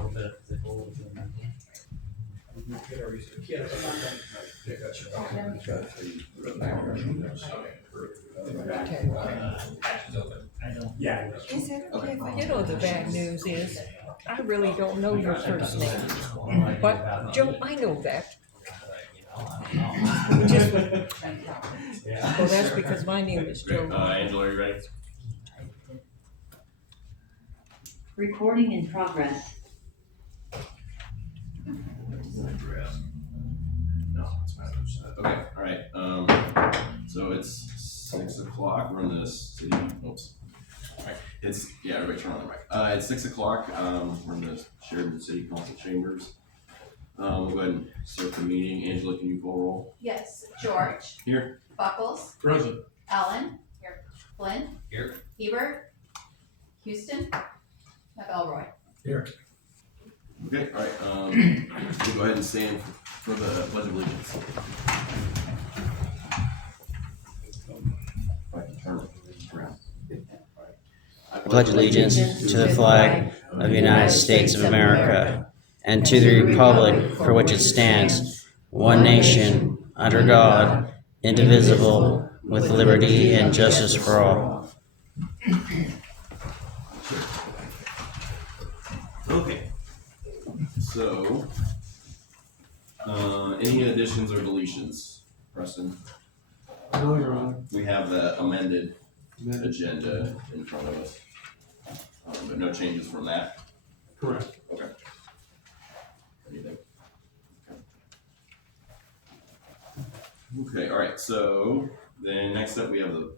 little bit of physical to mental. Patches open. I don't. Yeah. Is it okay if you know the bad news is, I really don't know your first name. But Joe, I know that. Just, well, that's because my name is Joe. Angela, are you ready? Recording in progress. Okay, all right. So it's 6 o'clock. We're in the city. Oops. All right. Everybody turn on the mic. It's 6 o'clock. We're in the Sheridan City Council chambers. We'll go ahead and start the meeting. Angela, can you call roll? Yes. George. Here. Buckles. Present. Allen. Here. Flynn. Here. Hebert. Houston. McElroy. Here. Okay, all right. We'll go ahead and stand for the Pledge of Allegiance. I pledge allegiance to the flag of the United States of America and to the republic for which it stands, one nation, under God, indivisible, with liberty and justice for all. Okay. So, any additions or deletions, Preston? No, Your Honor. We have the amended agenda in front of us, but no changes from that. Correct. Okay. Anything? Okay, all right, so then next up we have the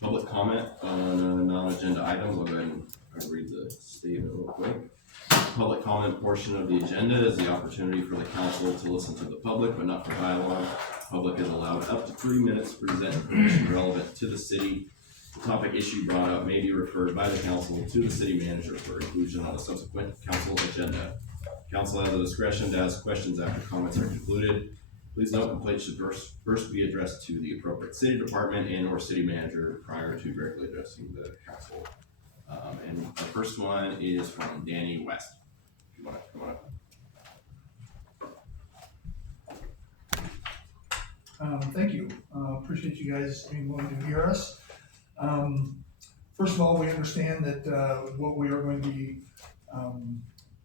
public comment on a non-agenda item. We'll go ahead and read the statement real quick. Public comment portion of the agenda is the opportunity for the council to listen to the public, but not for dialogue. Public is allowed up to 3 minutes to present information relevant to the city. The topic issue brought up may be referred by the council to the city manager for inclusion on a subsequent council agenda. Council has the discretion to ask questions after comments are concluded. Please note complaints should first be addressed to the appropriate city department and or city manager prior to directly addressing the council. And the first one is from Danny West. If you want to come on up. Thank you. Appreciate you guys being willing to hear us. First of all, we understand that what we are going to be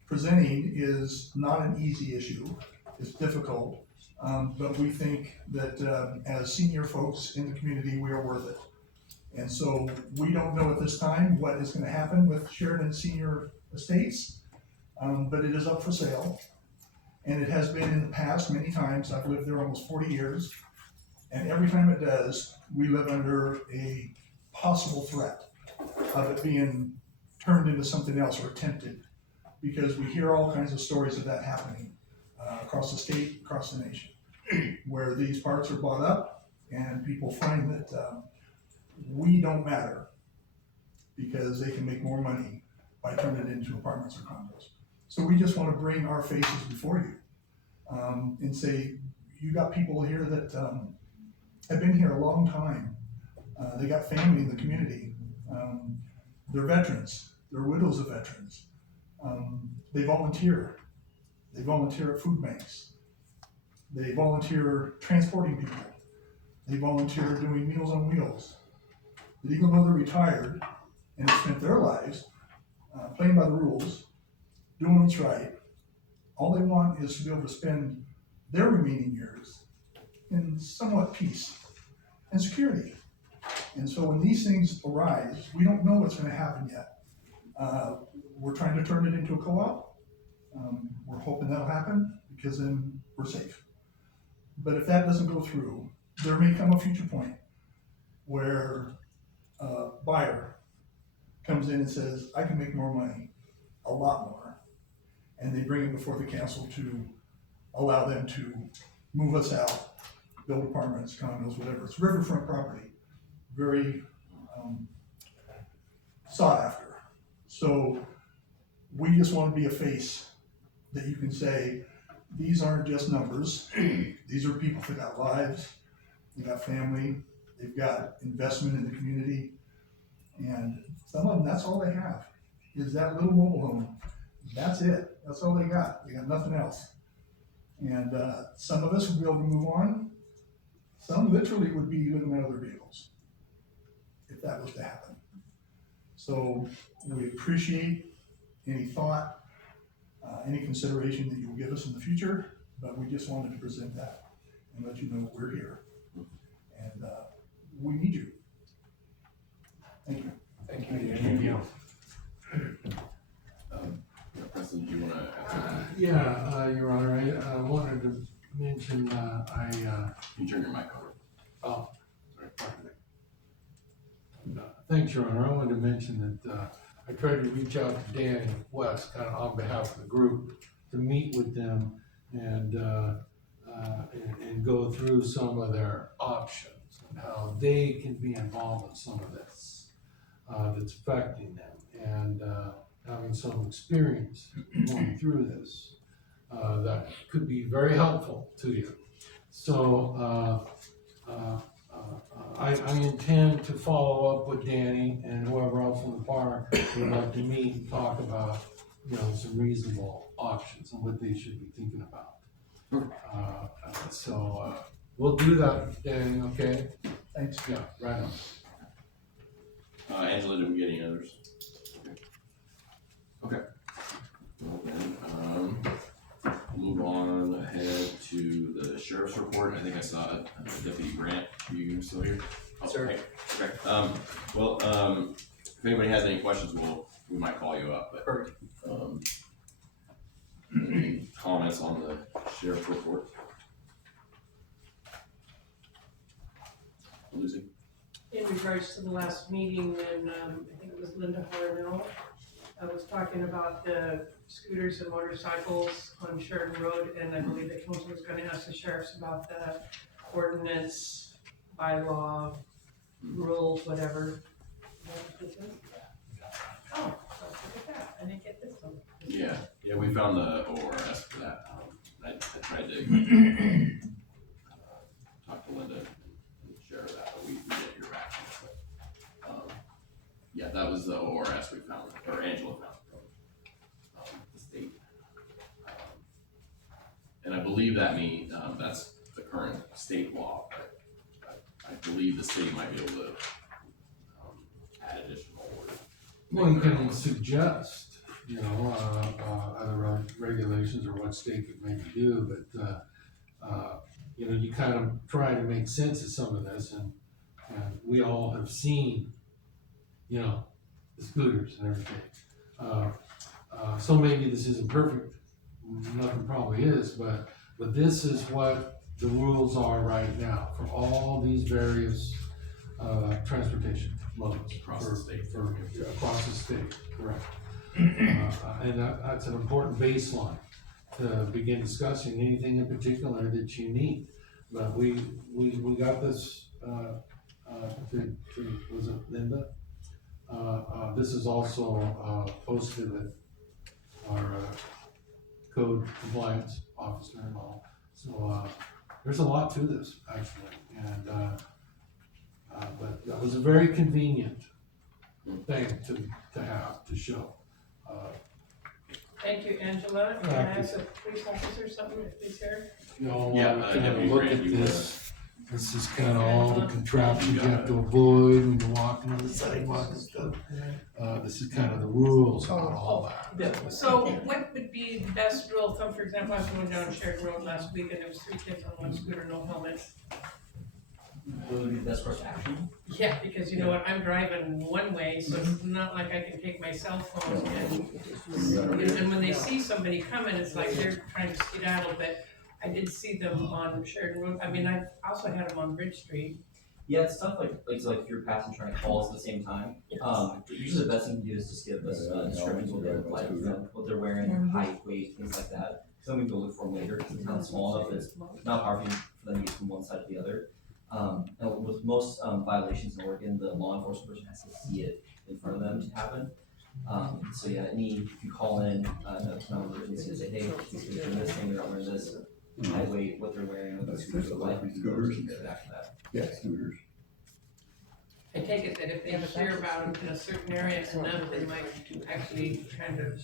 presenting is not an easy issue. It's difficult, but we think that as senior folks in the community, we are worth it. And so we don't know at this time what is going to happen with Sheridan Senior Estates, but it is up for sale. And it has been in the past many times. I've lived there almost 40 years. And every time it does, we live under a possible threat of it being turned into something else or attempted, because we hear all kinds of stories of that happening across the state, across the nation, where these parks are bought up and people find that we don't matter because they can make more money by turning it into apartments or condos. So we just want to bring our faces before you and say, you got people here that have been here a long time. They got family in the community. They're veterans. They're widows of veterans. They volunteer. They volunteer at food banks. They volunteer transporting people. They volunteer doing Meals on Wheels. But even though they're retired and have spent their lives playing by the rules, doing what's right, all they want is to be able to spend their remaining years in somewhat peace and security. And so when these things arise, we don't know what's going to happen yet. We're trying to turn it into a co-op. We're hoping that'll happen because then we're safe. But if that doesn't go through, there may come a future point where a buyer comes in and says, I can make more money, a lot more. And they bring it before the council to allow them to move us out, build apartments, condos, whatever. It's riverfront property, very sought after. So we just want to be a face that you can say, these aren't just numbers. These are people that got lives, they got family, they've got investment in the community. And some of them, that's all they have, is that little mobile home That's it. That's all they got. They got nothing else. And, some of us would be able to move on. Some literally would be living out of their vehicles if that was to happen. So we appreciate any thought, any consideration that you'll give us in the future, but we just wanted to present that and let you know we're here. And, we need you. Thank you. Thank you. Preston, do you wanna answer that? Yeah, Your Honor, I wanted to mention, Can you turn your mic over? oh, sorry, pardon me. Thanks, Your Honor. I wanted to mention that, I tried to reach out to Dan West, kind of on behalf of the group, to meet with them and go through some of their options and how they can be involved in some of this, that's affecting them. And, having some experience going through this, that could be very helpful to you. So, I intend to follow up with Danny and whoever else in the park would like to meet and talk about, some reasonable options and what they should be thinking about. So, we'll do that, Danny, okay? Thanks. Yeah, right on. Angela, did we get any others? Okay. Well then, we'll move on ahead to the sheriff's report. I think I saw Deputy Grant. Are you still here? Oh, Sir. Okay. If anybody has any questions, we might call you up, but, Perfect. any comments on the sheriff's report? Lucy? In regards to the last meeting, when, I think it was Linda Harnell, I was talking about the scooters and motorcycles on Sheridan Road, and I believe the council was gonna ask the sheriffs about the ordinance, bylaw, rules, whatever. Oh, let's look at that, I didn't get this one. Yeah, we found the ORS for that. I tried to talk to Linda and share that, but we didn't hear back. But, yeah, that was the ORS we found, or Angela found from the state. And I believe that means, that's the current state law, but I believe the state might be able to add additional orders. Well, you can suggest, other regulations or what state could maybe do, but, you kind of try to make sense of some of this, and we all have seen, the scooters and everything. So maybe this isn't perfect, nothing probably is, but this is what the rules are right now for all these various, transportation modes. Across the state. Across the state, correct. And that's an important baseline to begin discussing anything in particular that you need. But we got this, was it Linda? This is also, posted with our, code compliance officer and all. So, there's a lot to this, actually, and, but that was a very convenient thing to show. Thank you, Angela, can I ask a police officer something if he's here? Yeah, Kind of Deputy look Grant, at you wanna- this. This is kind of all the contraptions you have to avoid when you're walking on the sidewalk and stuff. This is kind of the rules about all that. So what would be the best rule of thumb, for example, I was going down Sheridan Road last week and there was 3 kids on one scooter, no helmets. What would be the best course of action? Yeah, because you know what, I'm driving one way, so it's not like I can take my cell phone and when they see somebody coming, it's like they're trying to skedaddle, but I did see them on Sheridan Road, I mean, I also had them on Bridge Street. Yeah, it's stuff like if you're passing trying to call us at the same time. Usually the best thing to do is just give us descriptions what they're like, what they're wearing, their height, weight, things like that. Some we can look for them later because it's not small enough that it's not hard for them to get from one side to the other. And with most violations in Oregon, the law enforcement person has to see it in front of them to happen. So yeah, if you call in, it's not an emergency and say, hey, these kids are doing this thing, they're not wearing this, height, weight, what they're wearing, what the scooters are like, scooters after that. Yeah, scooters. I take it that if they hear about them in a certain area enough, they might actually kind of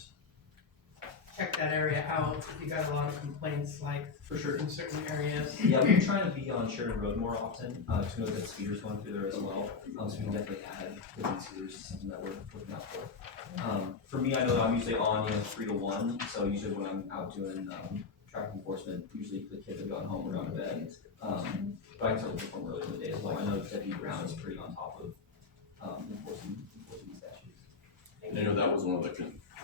check that area out, if you got a lot of complaints, like For sure. in certain areas. Yeah, we've been trying to be on Sheridan Road more often, to know that speeders going through there as well. So we can definitely add the speeders, something that we're looking out for. For me, I know that I'm usually on, 3 to 1, so usually when I'm out doing, traffic enforcement, usually the kids have gone home or gone to bed. But I can tell them from early in the day as well. I know Deputy Brown is pretty on top of, enforcing these statutes. And I know that was one of the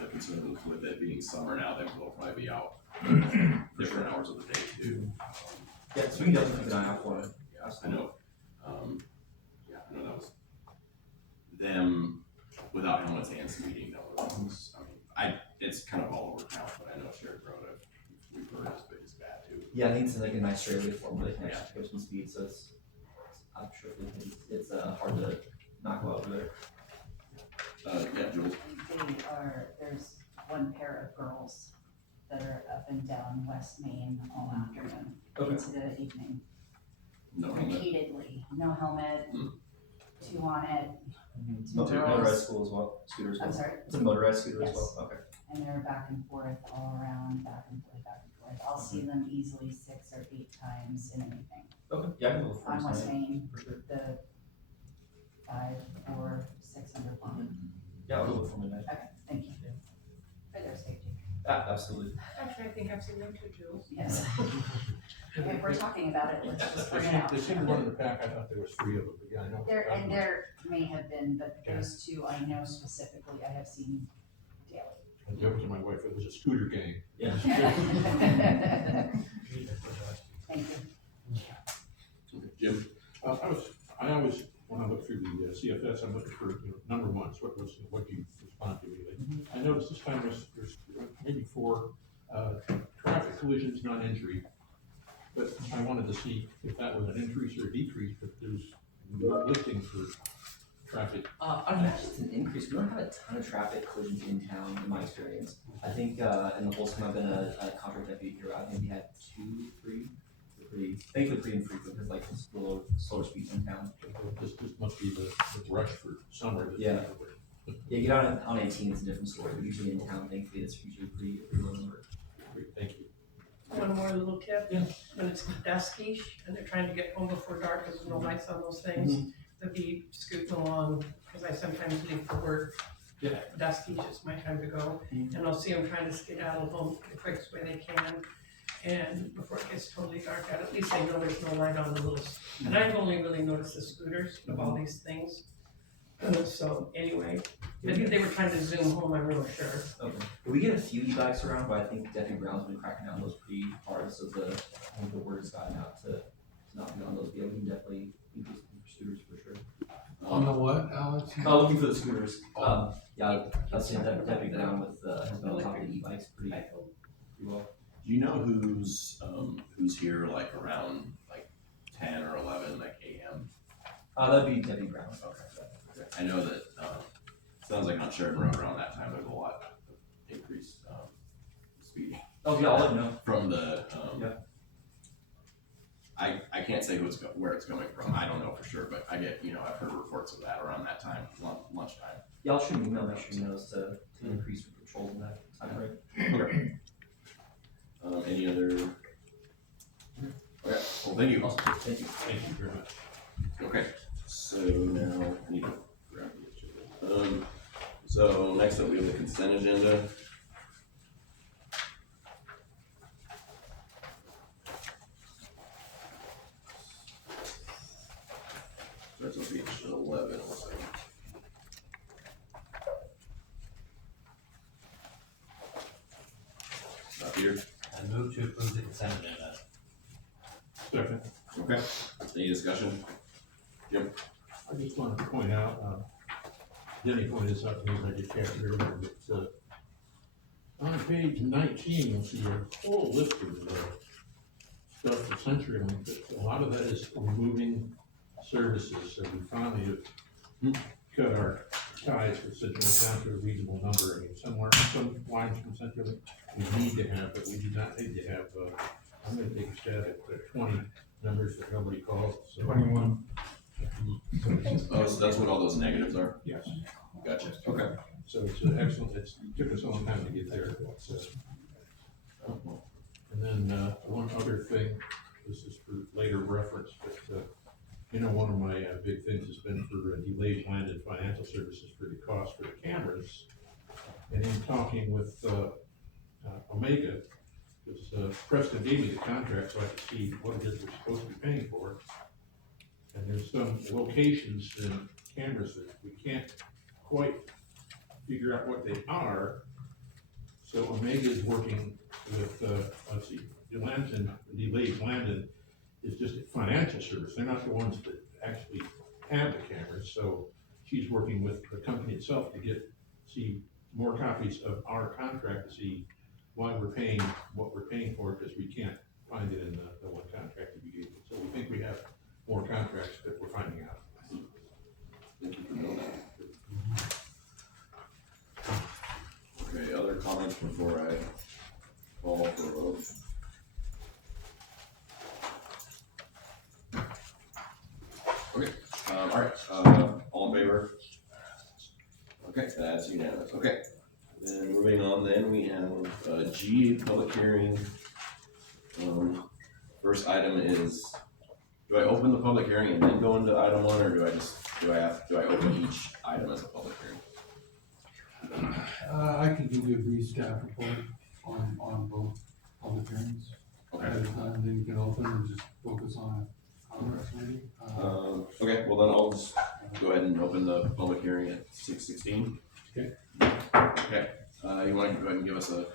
concerns with it being summer now, they will probably be out different hours of the day too. Yeah, so we can definitely keep an eye out for it. Yeah, I know, I know that was them without helmets and speeding, though. It's kind of all over town, but I know Sheridan Road, we've heard it's bad too. Yeah, I think it's like a nice straightaway form where they can Yeah. actually go some speed, so I'm sure it's hard to not go over there. Yeah, Jules, There's one pair of girls that are up and down West Main all afternoon Okay. into the evening. no helmet. Repeatedly, no helmet, two on it, It's motorized school as well, scooter as well. I'm sorry, It's a motorized scooter as Yes. well, okay. and they're back and forth all around, back and forth, back and forth. I'll see them easily 6 or 8 times in an evening. Okay, yeah, I can go for On West Main, for sure. the 5 or 600 block. Yeah, I'll go for midnight. Okay, thank you. For their safety, Absolutely. Actually, I think I've seen them too, Jules. yes. If we're talking about it, let's just bring it out. There seemed one in the pack, I thought there was 3 of them, but yeah, I know. There may have been, but those 2 I know specifically, I have seen daily. I joked to my wife, it was a scooter gang. Yeah. Thank you. Jim, I always, when I look through the CFS, I'm looking for, number ones, what do you respond to immediately? I noticed this time there's maybe 4, traffic collisions, non-injury. But I wanted to see if that was an increase or a decrease, but there's no listing for traffic. I mean, actually, it's an increase. We don't have a ton of traffic collisions in town, in my experience. I think, in the whole time I've been a contract deputy here, I think we had 2, 3. Thankfully pretty infrequent, because like it's a little slower speeds in town. This must be the rush for summer. Yeah. Yeah, you get on 18, it's a different story, but usually in town, thankfully, it's usually pretty low number. Great, thank you. One more little tip. Yeah. When it's dusky and they're trying to get home before dark, there's no lights on those things, they'll be scooting along, because I sometimes leave for work. Yeah. Dusky's just my time to go, and I'll see them trying to skedaddle home the quickest way they can. And before it gets totally dark out, at least they know there's no light on the little, and I've only really noticed the scooters of all these things. So anyway, I think they were trying to zoom home, I'm real sure. Okay. We get a few e-bikes around, but I think Deputy Brown's been cracking down those pretty hard, so I think the word has gotten out to not be on those. Yeah, we can definitely increase the scooters for sure. On the what, Alex? Looking for the scooters. Yeah, I've seen Deputy Brown with, has been on top of the e-bikes pretty well. do you know who's here like around like 10 or 11 like AM? That'd be Deputy Brown. Okay. I know that, sounds like on Sheridan Road around that time, there's a lot of increased, speed Oh, yeah, I'll let you know. from the, Yeah. I can't say where it's coming from, I don't know for sure, but I get, I've heard reports of that around that time, lunchtime. Yeah, I'll shoot an email, make sure he knows to increase patrols in that time frame. Okay. Any other? Okay, well, thank you. Awesome, thank you. Thank you very much. Okay, so now I need to grab the agenda. So next up we have the consent agenda. Starts on page 11. Up here. I move to approve the consent agenda. Second. Okay. Any discussion? Jim? I just wanted to point out, Denny pointed this out to me, but I just can't remember, but, on page 19, you'll see a whole list of, stuff for CenturyLink, but a lot of that is removing services, so we finally have cut our ties with CenturyLink down to a reasonable number. I mean, some lines from CenturyLink we need to have, but we do not need to have, I'm gonna take a stab at 20 numbers that nobody calls, so. 21. Oh, so that's what all those negatives are? Yes. Gotcha. Okay. So it's excellent, it took us a long time to get there, but, know one of my big things has been for delayed landed financial services for the cost for the cameras. And in talking with Omega, because Preston gave me the contract so I could see what it is we're supposed to be paying for. And there's some locations and cameras that we can't quite figure out what they are. So Omega is working with, let's see, Delayed Landed is just a financial service. They're not the ones that actually have the cameras. So she's working with the company itself to see more copies of our contract to see why we're paying what we're paying for, because we can't find it in the one contract that we gave. So we think we have more contracts that we're finding out. Thank you for knowing that. Okay, other comments before I call for a vote? Okay, all right, all in favor? Okay, that's unanimous. Okay, then moving on, then we have G, public hearing. First item is, do I open the public hearing and then go into item one, or do I open each item as a public hearing? I can give you a brief staff report on both public hearings. Okay. At a time, then you can open and just focus on Congress maybe. Okay, well then I'll just go ahead and open the public hearing at 6:16. Okay. Okay, you wanna go ahead and give us a?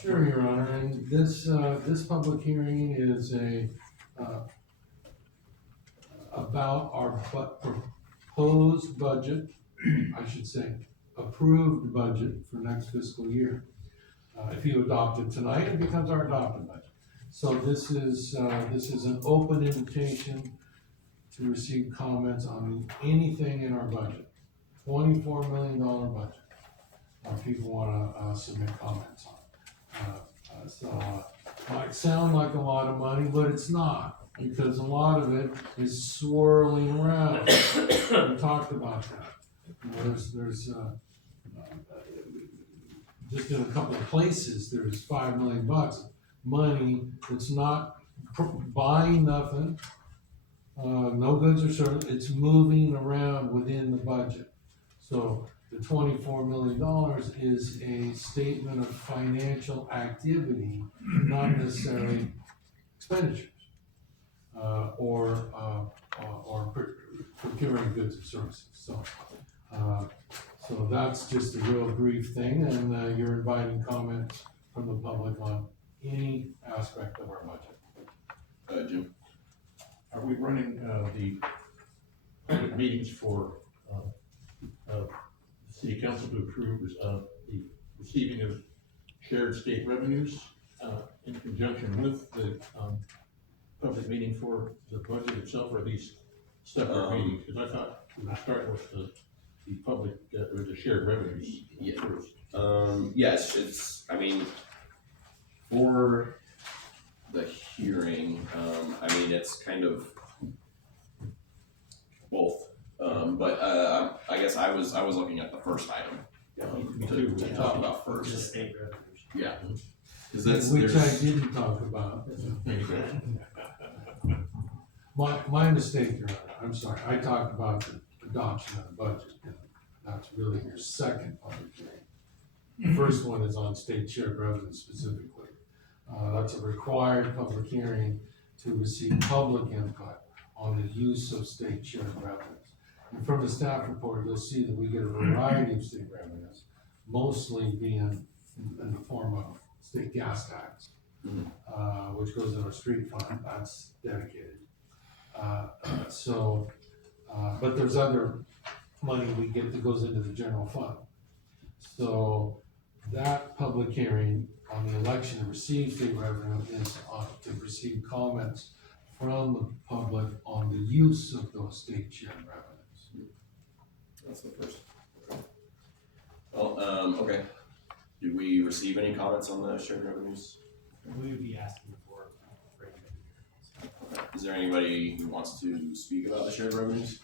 Sure, Your Honor, and this public hearing is about our proposed budget, I should say, approved budget for next fiscal year. If you adopt it tonight, it becomes our adopted budget. So this is an open invitation to receive comments on anything in our budget. $24 million budget. People wanna submit comments on. Might sound like a lot of money, but it's not, because a lot of it is swirling around. We talked about that. You know, there's just in a couple of places, there's $5 million money that's not buying nothing, no goods or services. It's moving around within the budget. So the $24 million is a statement of financial activity, not necessarily expenditures, or procuring goods or services. So that's just a real brief thing, and you're inviting comments from the public on any aspect of our budget. Jim? Are we running the public meetings for City Council to approve the receiving of shared state revenues in conjunction with the public meeting for the budget itself, or these separate meetings? Because I thought we would start with the public, or the shared revenues first. Yes, it's, I mean, for the hearing, I mean, it's kind of both. But I guess I was looking at the first item to talk about first. Just state revenues. Yeah, because that's Which I there's. didn't talk about. My mistake, Your Honor, I'm sorry, I talked about the adoption of the budget, and that's really your second public hearing. The first one is on state shared revenue specifically. That's a required public hearing to receive public input on the use of state shared revenues. And from the staff report, you'll see that we get a variety of state revenues, mostly being in the form of state gas tax, which goes in our street fund, that's dedicated. But there's other money we get that goes into the general fund. So that public hearing on the election to receive state revenue is to receive comments from the public on the use of those state shared revenues. That's the first. Well, okay. Did we receive any comments on the shared revenues? We would be asking for. Okay. Is there anybody who wants to speak about the shared revenues?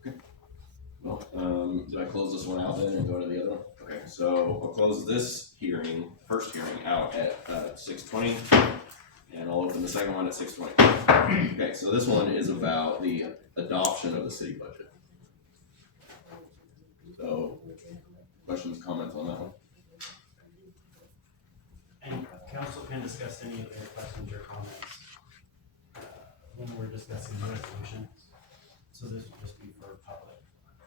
Okay. Well, did I close this one out then and go to the other one? Okay, so I'll close this hearing, first hearing, out at 6:20. And I'll open the second one at 6:20. Okay, so this one is about the adoption of the city budget. So, questions, comments on that one? And council can discuss any of their questions or comments when we're discussing the resolution. So this will just be for public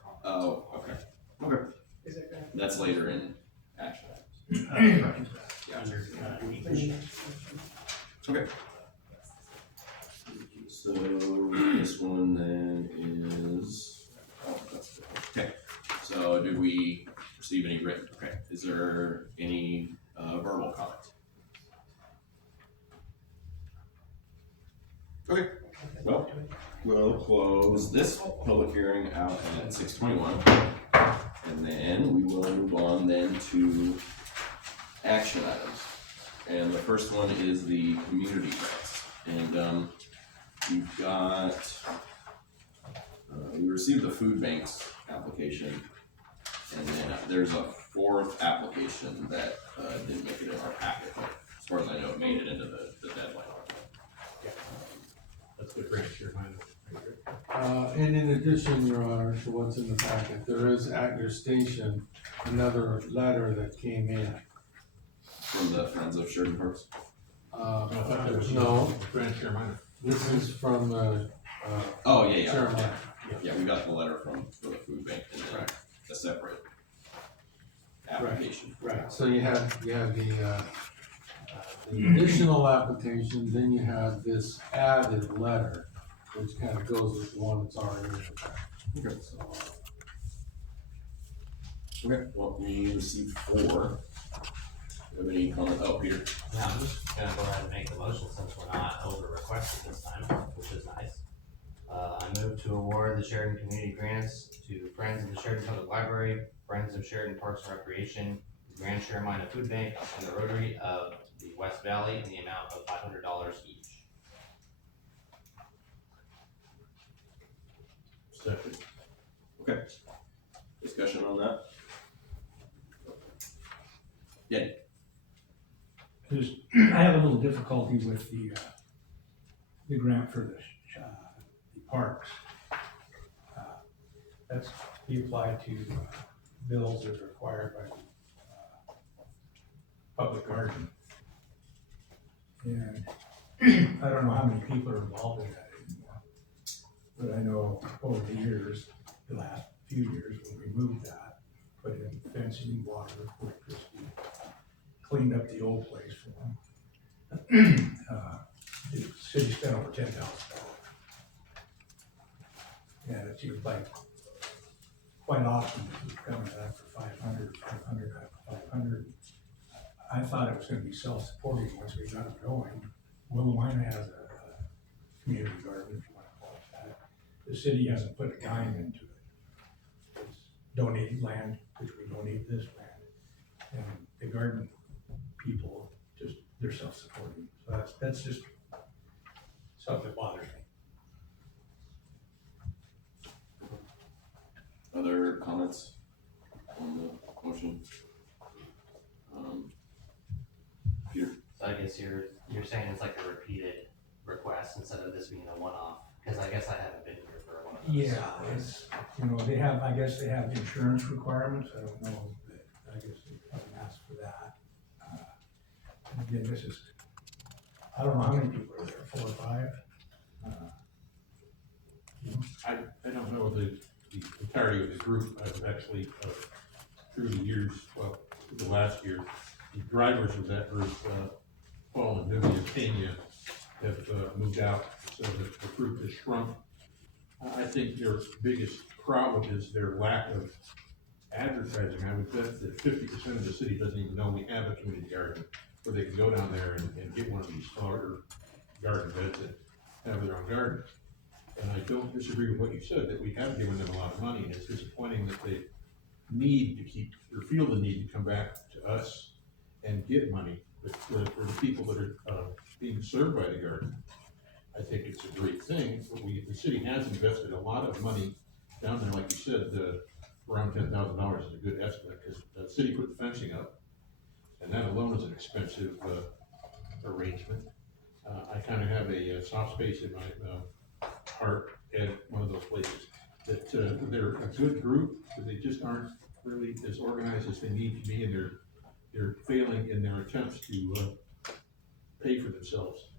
comment. Oh, okay. Okay. Is it gonna? That's later in action. Right. Yeah. Under, H. Okay. So this one then is, oh, that's good. Okay. So did we receive any written? Okay. Is there any verbal comment? Okay. Well, we'll close this public hearing out at 6:21, and then we will move on then to action items. And the first one is the community grants. And you've got, we received the food banks application, and then there's a fourth application that didn't make it in our packet. As far as I know, it made it into the deadline. That's the grant share mine. And in addition, Your Honor, to what's in the packet, there is at your station another letter that came in. From the Friends of Sheridan Parks. No, Grant share mine. this is from, Oh, yeah. Chairman. Yeah, we got the letter for the food bank and then a separate application. Right, so you have the additional application, then you have this added letter, which kind of goes with the one that's already in the packet. Okay. So, Okay, well, we received 4. Do you have any comments? Oh, Peter. Yeah, I'm just gonna go ahead and make the motion since we're not over requested this time, which is nice. I move to award the Sheridan Community Grants to Friends of the Sheridan Public Library, Friends of Sheridan Parks and Recreation, Grand Shermina Food Bank, and the Rotary of the West Valley in the amount of $500 each. Second. Okay. Discussion on that? Yeah. Just, I have a little difficulty with the grant for the parks. That's be applied to bills as required by the public garden. And I don't know how many people are involved in that anymore. But I know over the years, the last few years, when we moved that, put in fencing, water, electricity, cleaned up the old place for them. The city spent over $10,000. And it seems like quite often it's coming back for 500, 500, 500. I thought it was gonna be self-supporting once we got it going. Willamina has a community garden, if you wanna call it that. The city hasn't put a dime into it. It's donated land, which we donate this land. And the garden people, just, they're self-supporting. So that's just something that bothers me. Other comments on the motion? Peter? So I guess you're saying it's like a repeated request instead of this being a one-off, because I guess I haven't been here for one of those. Yeah, it's, I guess they have insurance requirements, I don't know, but I guess they haven't asked for that. And again, this is, I don't know how many people are there, 4 or 5? I don't know the entirety of the group. I've actually, through the years, well, the last year, the drivers of that group, Paul and Vivian Pena, have moved out, so the group has shrunk. I think their biggest problem is their lack of advertising. I would bet that 50% of the city doesn't even know we have a community garden, where they can go down there and get one of these starter garden beds and have their own garden. And I don't disagree with what you said, that we have given them a lot of money, and it's disappointing that they need to keep, or feel the need to come back to us and get money for the people that are being served by the garden. I think it's a great thing, but the city has invested a lot of money down there, like you said, around $10,000 is a good estimate, because the city put the fencing up, and that alone is an expensive arrangement. I kind of have a soft space in my heart at one of those places. That they're a good group, but they just aren't really as organized as they need to be, and they're failing in their attempts to pay for themselves.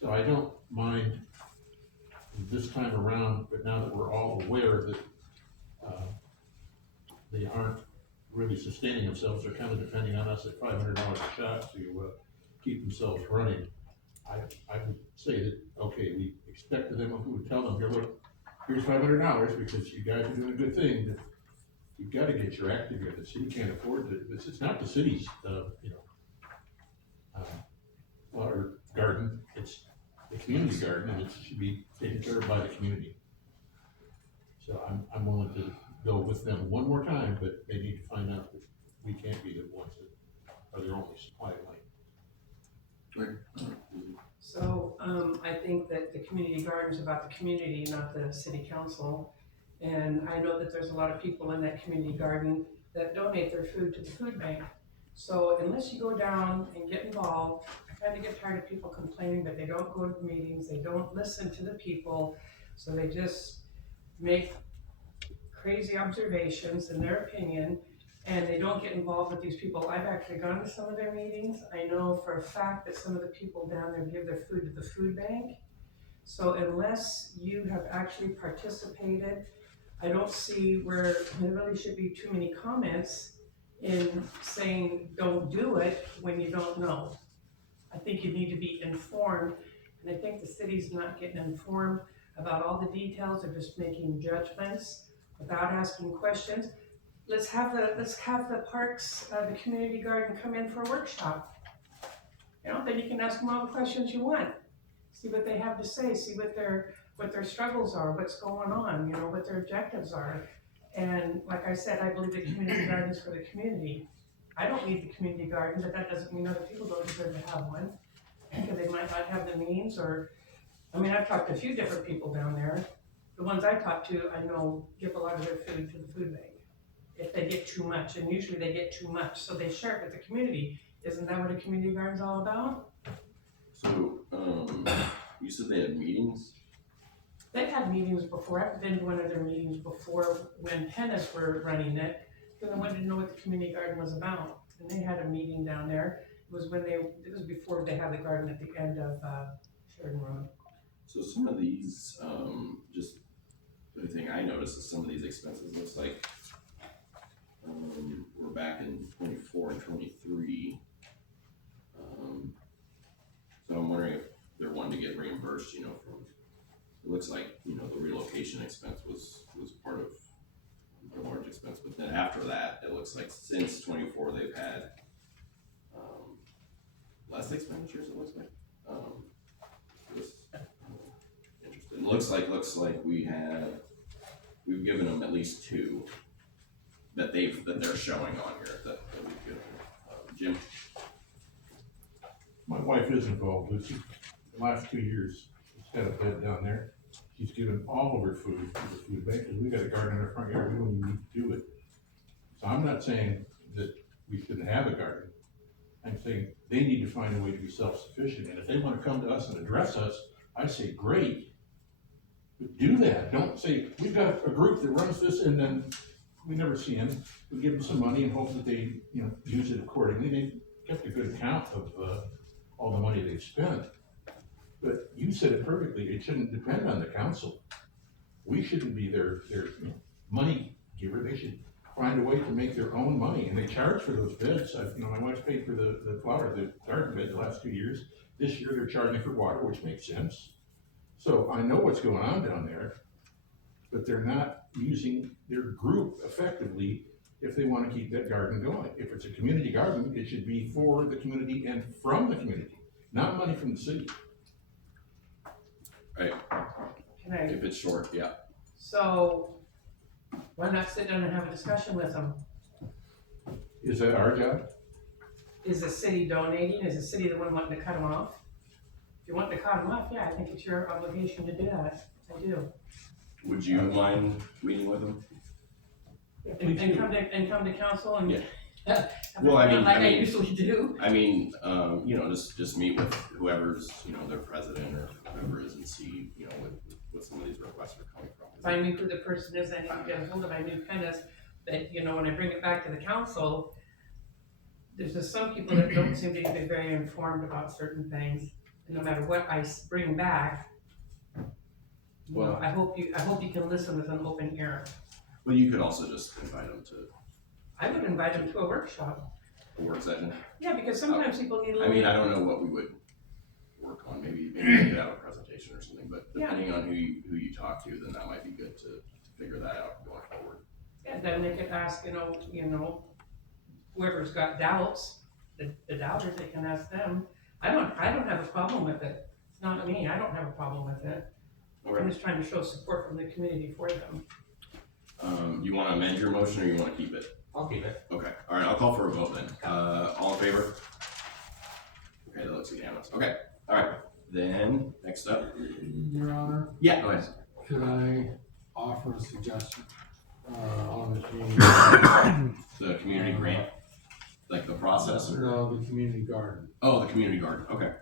So I don't mind this time around, but now that we're all aware that they aren't really sustaining themselves, they're kind of depending on us at $500 a shot to keep themselves running. I would say that, okay, we expected them, we would tell them, here, look, here's $500 because you guys are doing a good thing, but you've got to get your act together. The city can't afford to, it's not the city's, flower garden, it's the community garden, and it should be taken care of by the community. So I'm willing to go with them one more time, but they need to find out that we can't be the ones that are their only supply of light. So, I think that the community garden is about the community, not the city council. And I know that there's a lot of people in that community garden that donate their food to the food bank. So unless you go down and get involved, I kind of get tired of people complaining that they don't go to the meetings, they don't listen to the people, so they just make crazy observations in their opinion, and they don't get involved with these people. I've actually gone to some of their meetings. I know for a fact that some of the people down there give their food to the food bank. So unless you have actually participated, I don't see where there really should be too many comments in saying don't do it when you don't know. I think you need to be informed, and I think the city's not getting informed about all the details. They're just making judgments without asking questions. Let's have the parks, the community garden come in for a workshop. You know, then you can ask them all the questions you want. See what they have to say, see what their struggles are, what's going on, you know, what their objectives are. And like I said, I believe the community garden is for the community. I don't need the community garden, but that doesn't mean other people don't deserve to have one. Because they might not have the means, or, I mean, I've talked to a few different people down there. The ones I talk to, I know, give a lot of their food to the food bank if they get too much, and usually they get too much, so they share it with the community. Isn't that what a community garden's all about? So, you said they had meetings? They've had meetings before. I've been to one of their meetings before when tennis were running it, because I wanted to know what the community garden was about. And they had a meeting down there. It was before they had the garden at the end of Sheridan Road. So some of these, just the thing I noticed is some of these expenses looks like we're back in 24 and 23. So I'm wondering if they're wanting to get reimbursed, you know, from, it looks like, you know, the relocation expense was part of a large expense, but then after that, it looks like since 24, they've had less expenditures, it looks like. Interesting. It looks like we've given them at least two that they're showing on here that we've given. Jim? My wife is involved with it. The last 2 years, she's had a bed down there. She's given all of her food to the food bank, and we got a garden in our front yard, we don't even need to do it. So I'm not saying that we shouldn't have a garden. I'm saying they need to find a way to be self-sufficient, and if they wanna come to us and address us, I say, great. But do that, don't say, we've got a group that runs this, and then we never see them. We give them some money and hope that they, you know, use it accordingly. They kept a good count of all the money they've spent. But you said it perfectly, it shouldn't depend on the council. We shouldn't be their money giver, they should find a way to make their own money, and they charge for those beds. My wife's paid for the garden bed the last 2 years. This year they're charging for water, which makes sense. So I know what's going on down there, but they're not using their group effectively if they want to keep that garden going. If it's a community garden, it should be for the community and from the community, not money from the city. Right, Can I? if it's short, yeah. So why not sit down and have a discussion with them? Is that our job? Is the city donating? Is the city the one wanting to cut them off? If you want to cut them off, yeah, I think it's your obligation to do that. I do. Would you mind meeting with them? And come to council and Yeah. Well, I mean- Like I I mean- usually do. I mean, just meet with whoever's, their president or whoever is and see, what some of these requests are coming from. If I knew who the person is, I need to get a hold of, I knew kind of that, when I bring it back to the council, there's just some people that don't seem to be very informed about certain things. And no matter what I bring back, Well- I hope you can listen with an open ear. Well, you could also just invite them to I would invite them to a workshop. a work session. Yeah, because sometimes people need a I little. mean, I don't know what we would work on, maybe we could have a presentation or something, but Yeah. depending on who you talk to, then that might be good to figure that out going forward. Yeah, then they could ask, whoever's got doubts, the doubters, they can ask them. I don't have a problem with it. It's not me, I don't have a problem with it. I'm Okay. just trying to show support from the community for them. You wanna amend your motion or you wanna keep it? I'll keep it. Okay, all right, I'll call for a vote then. All in favor? Okay, that looks unanimous. Okay, all right, then, next up. Your Honor, Yeah, go ahead. could I offer a suggestion, on this meeting? The community grant, like the process or? No, the community garden. Oh, the community garden, okay.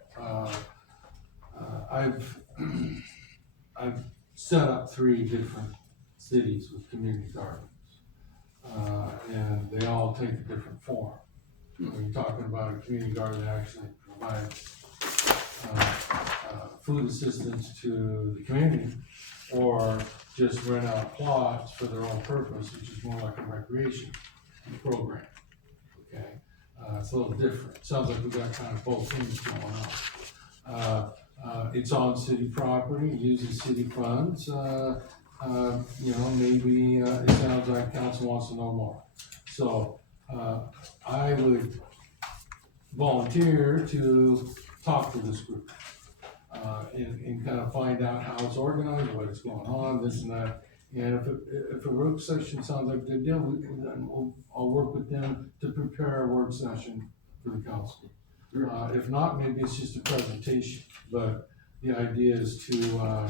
I've set up 3 different cities with community gardens. And they all take a different form. When you're talking about a community garden that actually provides, food assistance to the community, or just rent out plots for their own purpose, which is more like a recreation program. Okay, it's a little different. Sounds like we've got kind of both things going on. It's on city property, uses city funds. Maybe it sounds like council wants to know more. So I would volunteer to talk to this group and kind of find out how it's organized, what is going on, this and that. And if a work session sounds like a good deal, I'll work with them to prepare a work session for the council. If not, maybe it's just a presentation, but the idea is to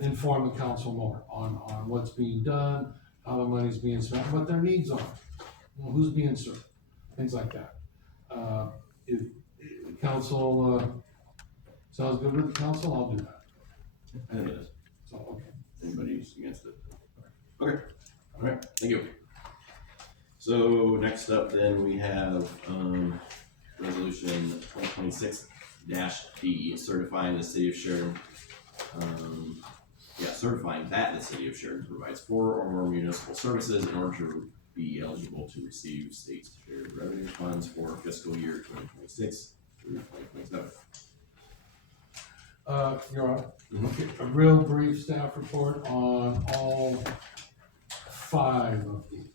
inform the council more on what's being done, how the money's being spent, what their needs are, who's being served, things like that. If council sounds good with the council, I'll do that. I think it is. So, okay. Anybody's against it? Okay, all right, thank you. So next up then we have, resolution 2026-D, certifying the city of Sheridan. Certifying that the city of Sheridan provides 4 or more municipal services in order to be eligible to receive state shared revenue funds for fiscal year 2026 through 2027. Your Honor, a real brief staff report on all 5 of these.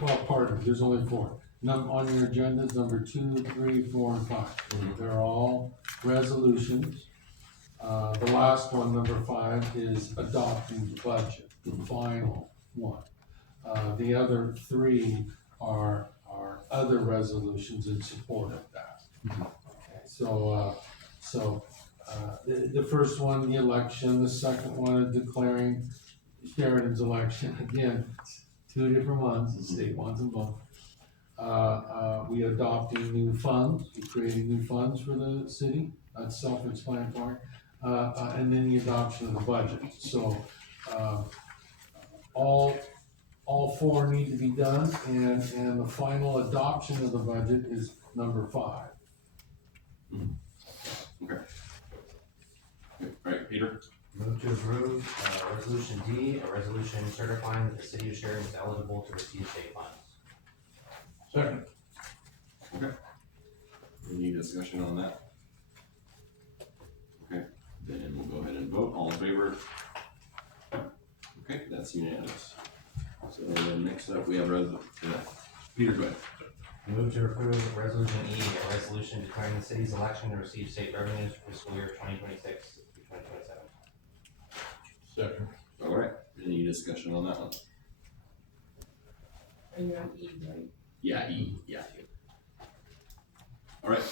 Well, pardon, there's only 4. On your agendas, number 2, 3, 4, and 5. They're all resolutions. The last one, number 5, is adopting the budget, the final one. The other 3 are other resolutions in support of that. Okay, so the first one, the election, the second one, declaring Sheridan's election. Again, it's 2 different ones, the state ones and both. We adopting new funds, we creating new funds for the city, that's self-explanatory. And then the adoption of the budget. So, all 4 need to be done, and the final adoption of the budget is number 5. Okay. All right, Peter? Move to approve, resolution D, a resolution certifying that the city of Sheridan is eligible to receive state funds. Second. Okay. Any discussion on that? Okay, then we'll go ahead and vote. All in favor? Okay, that's unanimous. So then next up, we have Peter, go ahead. Move to approve resolution E, a resolution declaring the city's election to receive state revenues for fiscal year 2026 through 2027. Second. All right, any discussion on that one? Are you on E, right? Yeah, E, yeah. All right.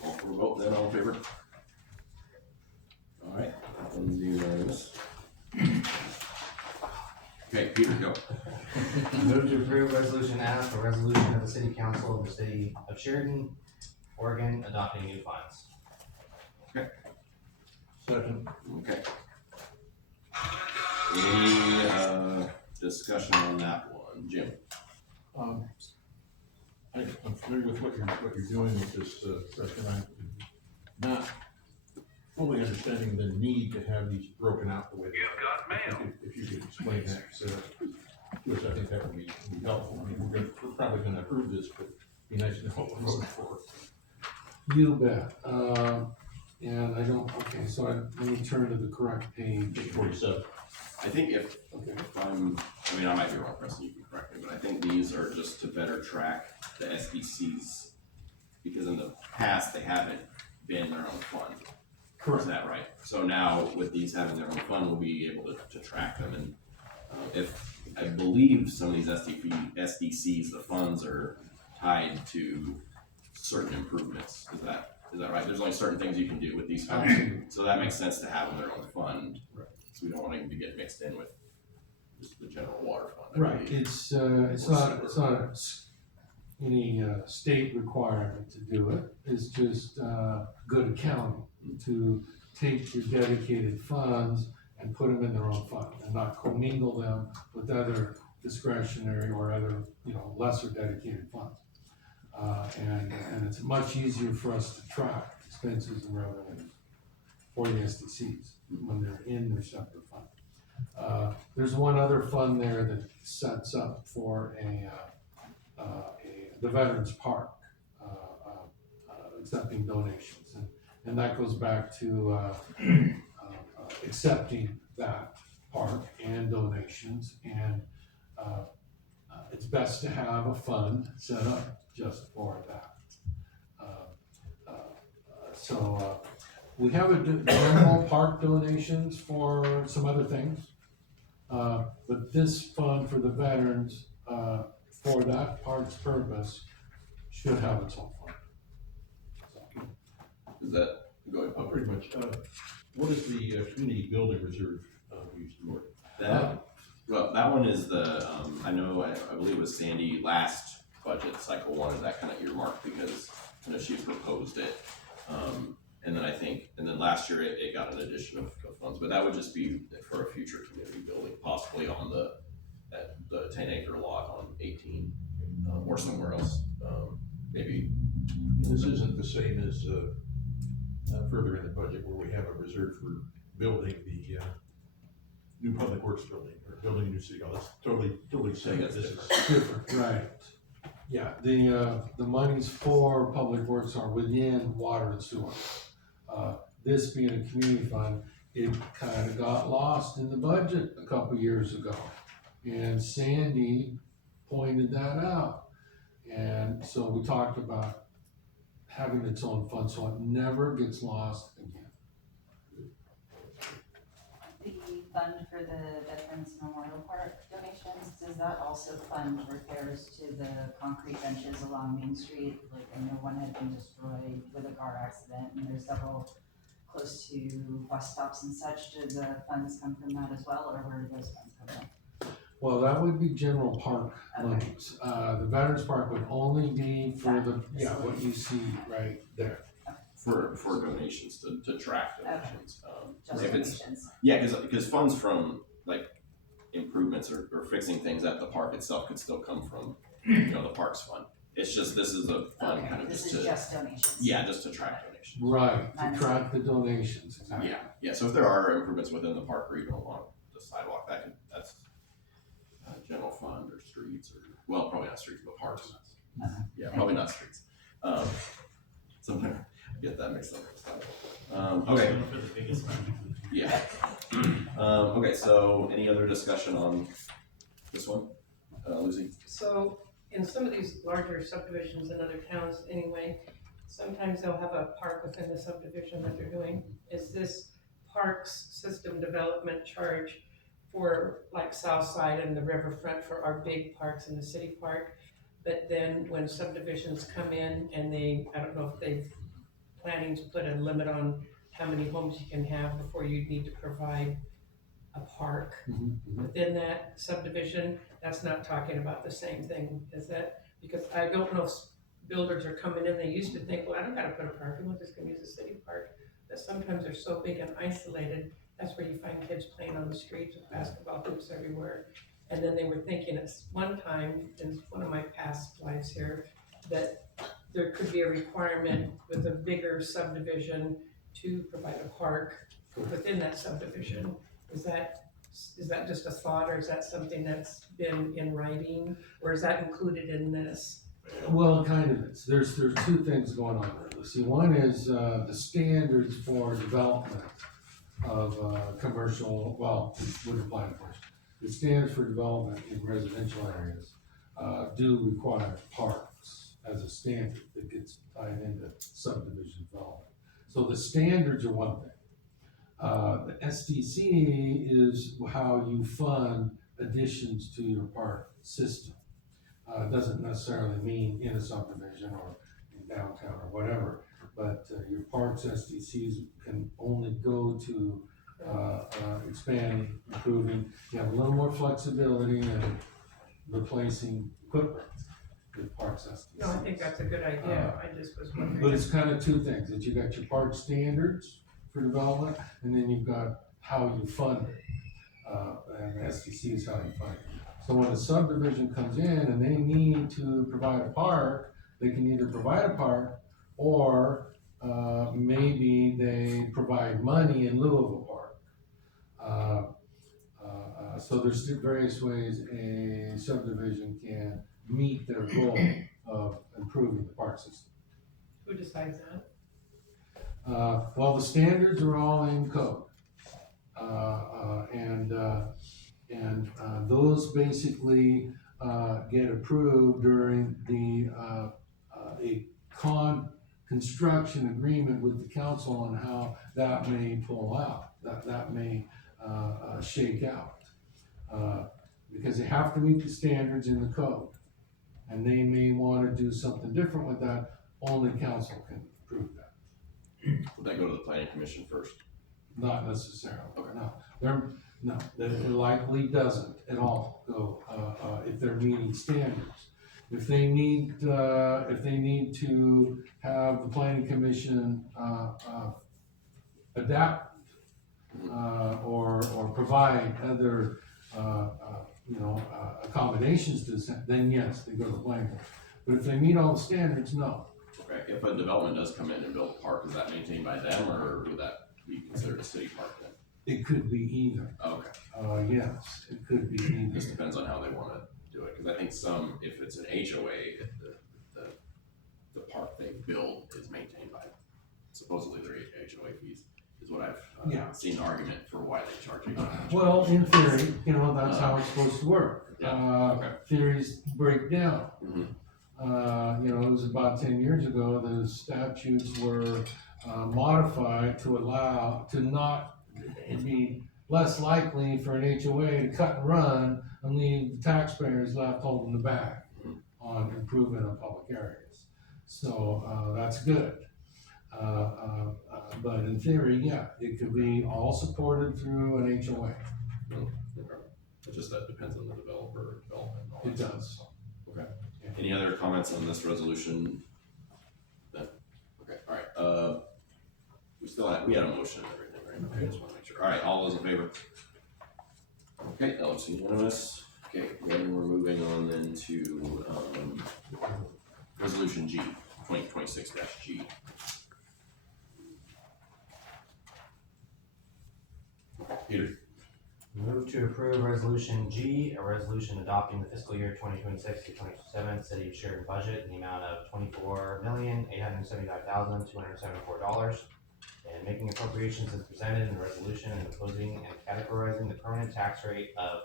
Call for a vote then, all in favor? All right, that one's unanimous. Okay, Peter, go. Move to F, a resolution of the City Council of the City of Sheridan, Oregon, adopting new funds. Second. Okay. Any, discussion on that one, Jim? I'm familiar with what you're doing with this, question. I'm not fully understanding the need to have these broken out the way they are. If you could explain that, to us, I think that would be helpful. I mean, we're probably gonna approve this, but it'd be nice to know what we're voting for. You bet. And I don't, okay, so let me turn to the correct page. Page 47. I think if Okay. I might be wrong, Preston, you can correct me, but I think these are just to better track the SDCs. Because in the past, they haven't been their own fund. Is that right? So now with these having their own fund, we'll be able to track them, and if, I believe some of these SDCs, the funds are tied to certain improvements. Is that right? There's only certain things you can do with these funds, so that makes sense to have them their own fund. Right. So we don't want them to get mixed in with just the general water fund. Right, it's not any state requirement to do it. It's just good accounting to take your dedicated funds and put them in their own fund and not commingle them with other discretionary or other, lesser dedicated funds. And it's much easier for us to track expenses and revenues for the SDCs when they're in their separate fund. There's one other fund there that sets up for the Veterans Park, accepting donations. And that goes back to accepting that park and donations. And it's best to have a fund set up just for that. So we have a general park donations for some other things. But this fund for the veterans, for that park's purpose, should have its own fund. Is that, go ahead. Pretty much, what is the community building reserve used for? That one is the, I believe it was Sandy last budget cycle wanted that kind of earmarked because, she proposed it. And then last year it got an addition of funds, but that would just be for a future community building, possibly on the 10-acre lot on 18, or somewhere else, maybe. This isn't the same as, further in the budget where we have a reserve for building the, new public works building, or building a new city hall. That's totally separate. That's This is Different, right. Yeah, the monies for public works are within water and sewer. This being a community fund, it kind of got lost in the budget a couple years ago. And Sandy pointed that out. And so we talked about having its own fund so it never gets lost again. The fund for the Veterans Memorial Park donations, does that also fund repairs to the concrete benches along Main Street? Like, I know one had been destroyed with a car accident, and there's several close to bus stops and such. Do the funds come from that as well, or where do those funds come from? Well, that would be general park Okay. monies. The Veterans Park would only be for what you see right there. For donations, to track donations. Just If it's, donations. yeah, because funds from like improvements or fixing things at the park itself could still come from, the parks fund. It's just, this is a fund Okay, kind of this just is to, just donations. yeah, just to track donations. Right, to track the donations, exactly. Yeah, so if there are improvements within the park or even along the sidewalk, that's general fund or streets or, well, probably not streets, but parks. Yeah, probably not streets. Sometimes I get that mixed up. Okay. For the biggest fund. Yeah. Okay, so any other discussion on this one? Lucy? So in some of these larger subdivisions in other towns anyway, sometimes they'll have a park within the subdivision that they're doing. Is this parks system development charge for like South Side and the riverfront for our big parks in the city park? But then when subdivisions come in and I don't know if they've planning to put a limit on how many homes you can have before you need to provide a park within that subdivision, that's not talking about the same thing, is that? Because I don't know if builders are coming in, they used to think, well, I don't gotta put a parking, we're just gonna use the city park. But sometimes they're so big and isolated, that's where you find kids playing on the streets with basketball hoops everywhere. And then they were thinking at one time, in one of my past lives here, that there could be a requirement with a bigger subdivision to provide a park within that subdivision. Is that just a thought, or is that something that's been in writing, or is that included in this? Well, kind of is. There's two things going on there, Lucy. One is, the standards for development of, commercial, well, it would apply to commercial. The standards for development in residential areas, do require parks as a standard that gets tied into subdivision development. So the standards are one thing. The SDC is how you fund additions to your park system. Doesn't necessarily mean in a subdivision or in downtown or whatever, but your parks SDCs can only go to expanding, improving. You have a little more flexibility in replacing equipment with parks SDCs. No, I think that's a good idea, I just was wondering. But it's kind of two things, that you got your park standards for development, and then you've got how you fund it. And SDC is how you fund it. So when a subdivision comes in and they need to provide a park, they can either provide a park or maybe they provide money in lieu of a park. So there's various ways a subdivision can meet their goal of improving the park system. Who decides that? Well, the standards are all in code. And those basically get approved during a construction agreement with the council on how that may pull out, that may shake out. Because they have to meet the standards in the code. And they may want to do something different with that, only council can approve that. Would that go to the planning commission first? Not necessarily, Okay. no, it likely doesn't at all go, if they're meeting standards. If they need to have the planning commission, adapt, or provide other, accommodations to this, then yes, they go to the planning commission. But if they meet all the standards, no. Okay, if a development does come in and build a park, is that maintained by them, or would that be considered a city park then? It could be either. Okay, Yes, it could be either. just depends on how they wanna do it, cause I think some, if it's an HOA, the park they build is maintained by supposedly their HOA fees, is what I've seen an argument for why they charge HOA. Well, in theory, that's how it's supposed to work. Okay. Theories break down. Mhm. It was about 10 years ago, the statutes were modified to allow, it'd be less likely for an HOA to cut and run and leave the taxpayers left holding the bag on improvement of public areas. So, that's good. But in theory, yeah, it could be all supported through an HOA. Okay. It just, that depends on the developer, development. and all It that does. stuff. Okay. Any other comments on this resolution? Okay, all right, we had a motion and everything, right? I just wanna make sure. All right, all those in favor? Okay, that looks unanimous. Okay, then we're moving on then to, resolution G, 2026-G. Peter, Move to approve resolution G, a resolution adopting the fiscal year 2026 to 2027 city of Sheridan budget in the amount of $24,875,274, and making appropriations as presented in the resolution and imposing and categorizing the permanent tax rate of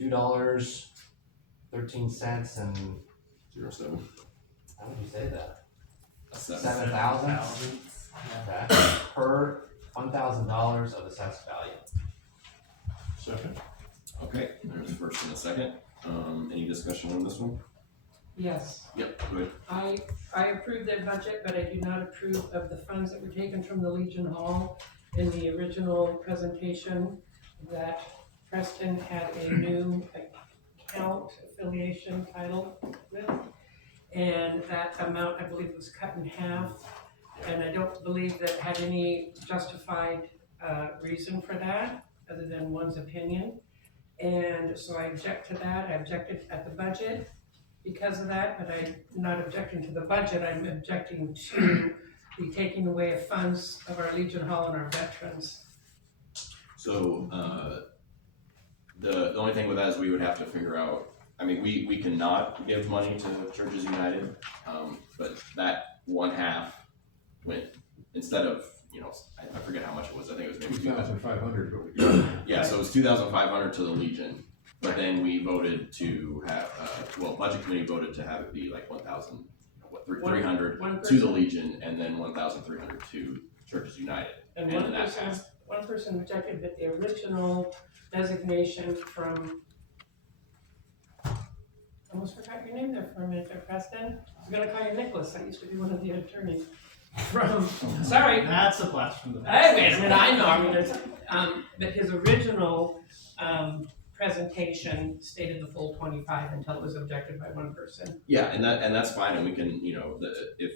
$2.13 and 07. how would you say that? That's that. 7,000 per $1,000 of assessed value. Second. Okay, there's a first and a second. Any discussion on this one? Yes, Yep, go ahead. I approve their budget, but I do not approve of the funds that were taken from the Legion Hall in the original presentation, that Preston had a new account affiliation title with. And that amount, I believe, was cut in half. And I don't believe that had any justified reason for that, other than one's opinion. And so I object to that. I objected at the budget because of that, but I'm not objecting to the budget. I'm objecting to the taking away of funds of our Legion Hall and our veterans. So, the only thing with that is we would have to figure out, I mean, we cannot give money to Churches United, but that one half went, instead of, you know, I forget how much it was, I think it was maybe 2,500, but we got. Yeah, so it was 2,500 to the Legion, but then we voted to have, budget committee voted to have it be like 1,000, 300 to the Legion, and then 1,300 to Churches United. And then that passed. one person rejected that the original designation from, I almost forgot your name there for a minute there, Preston. I was gonna call you Nicholas, I used to be one of the attorneys. Sorry. That's a blast from the Hey, past. wait a minute, I know, I mean, it's, but his original, presentation stated the full 25 until it was objected by one person. Yeah, and that's fine, and we can, you know, if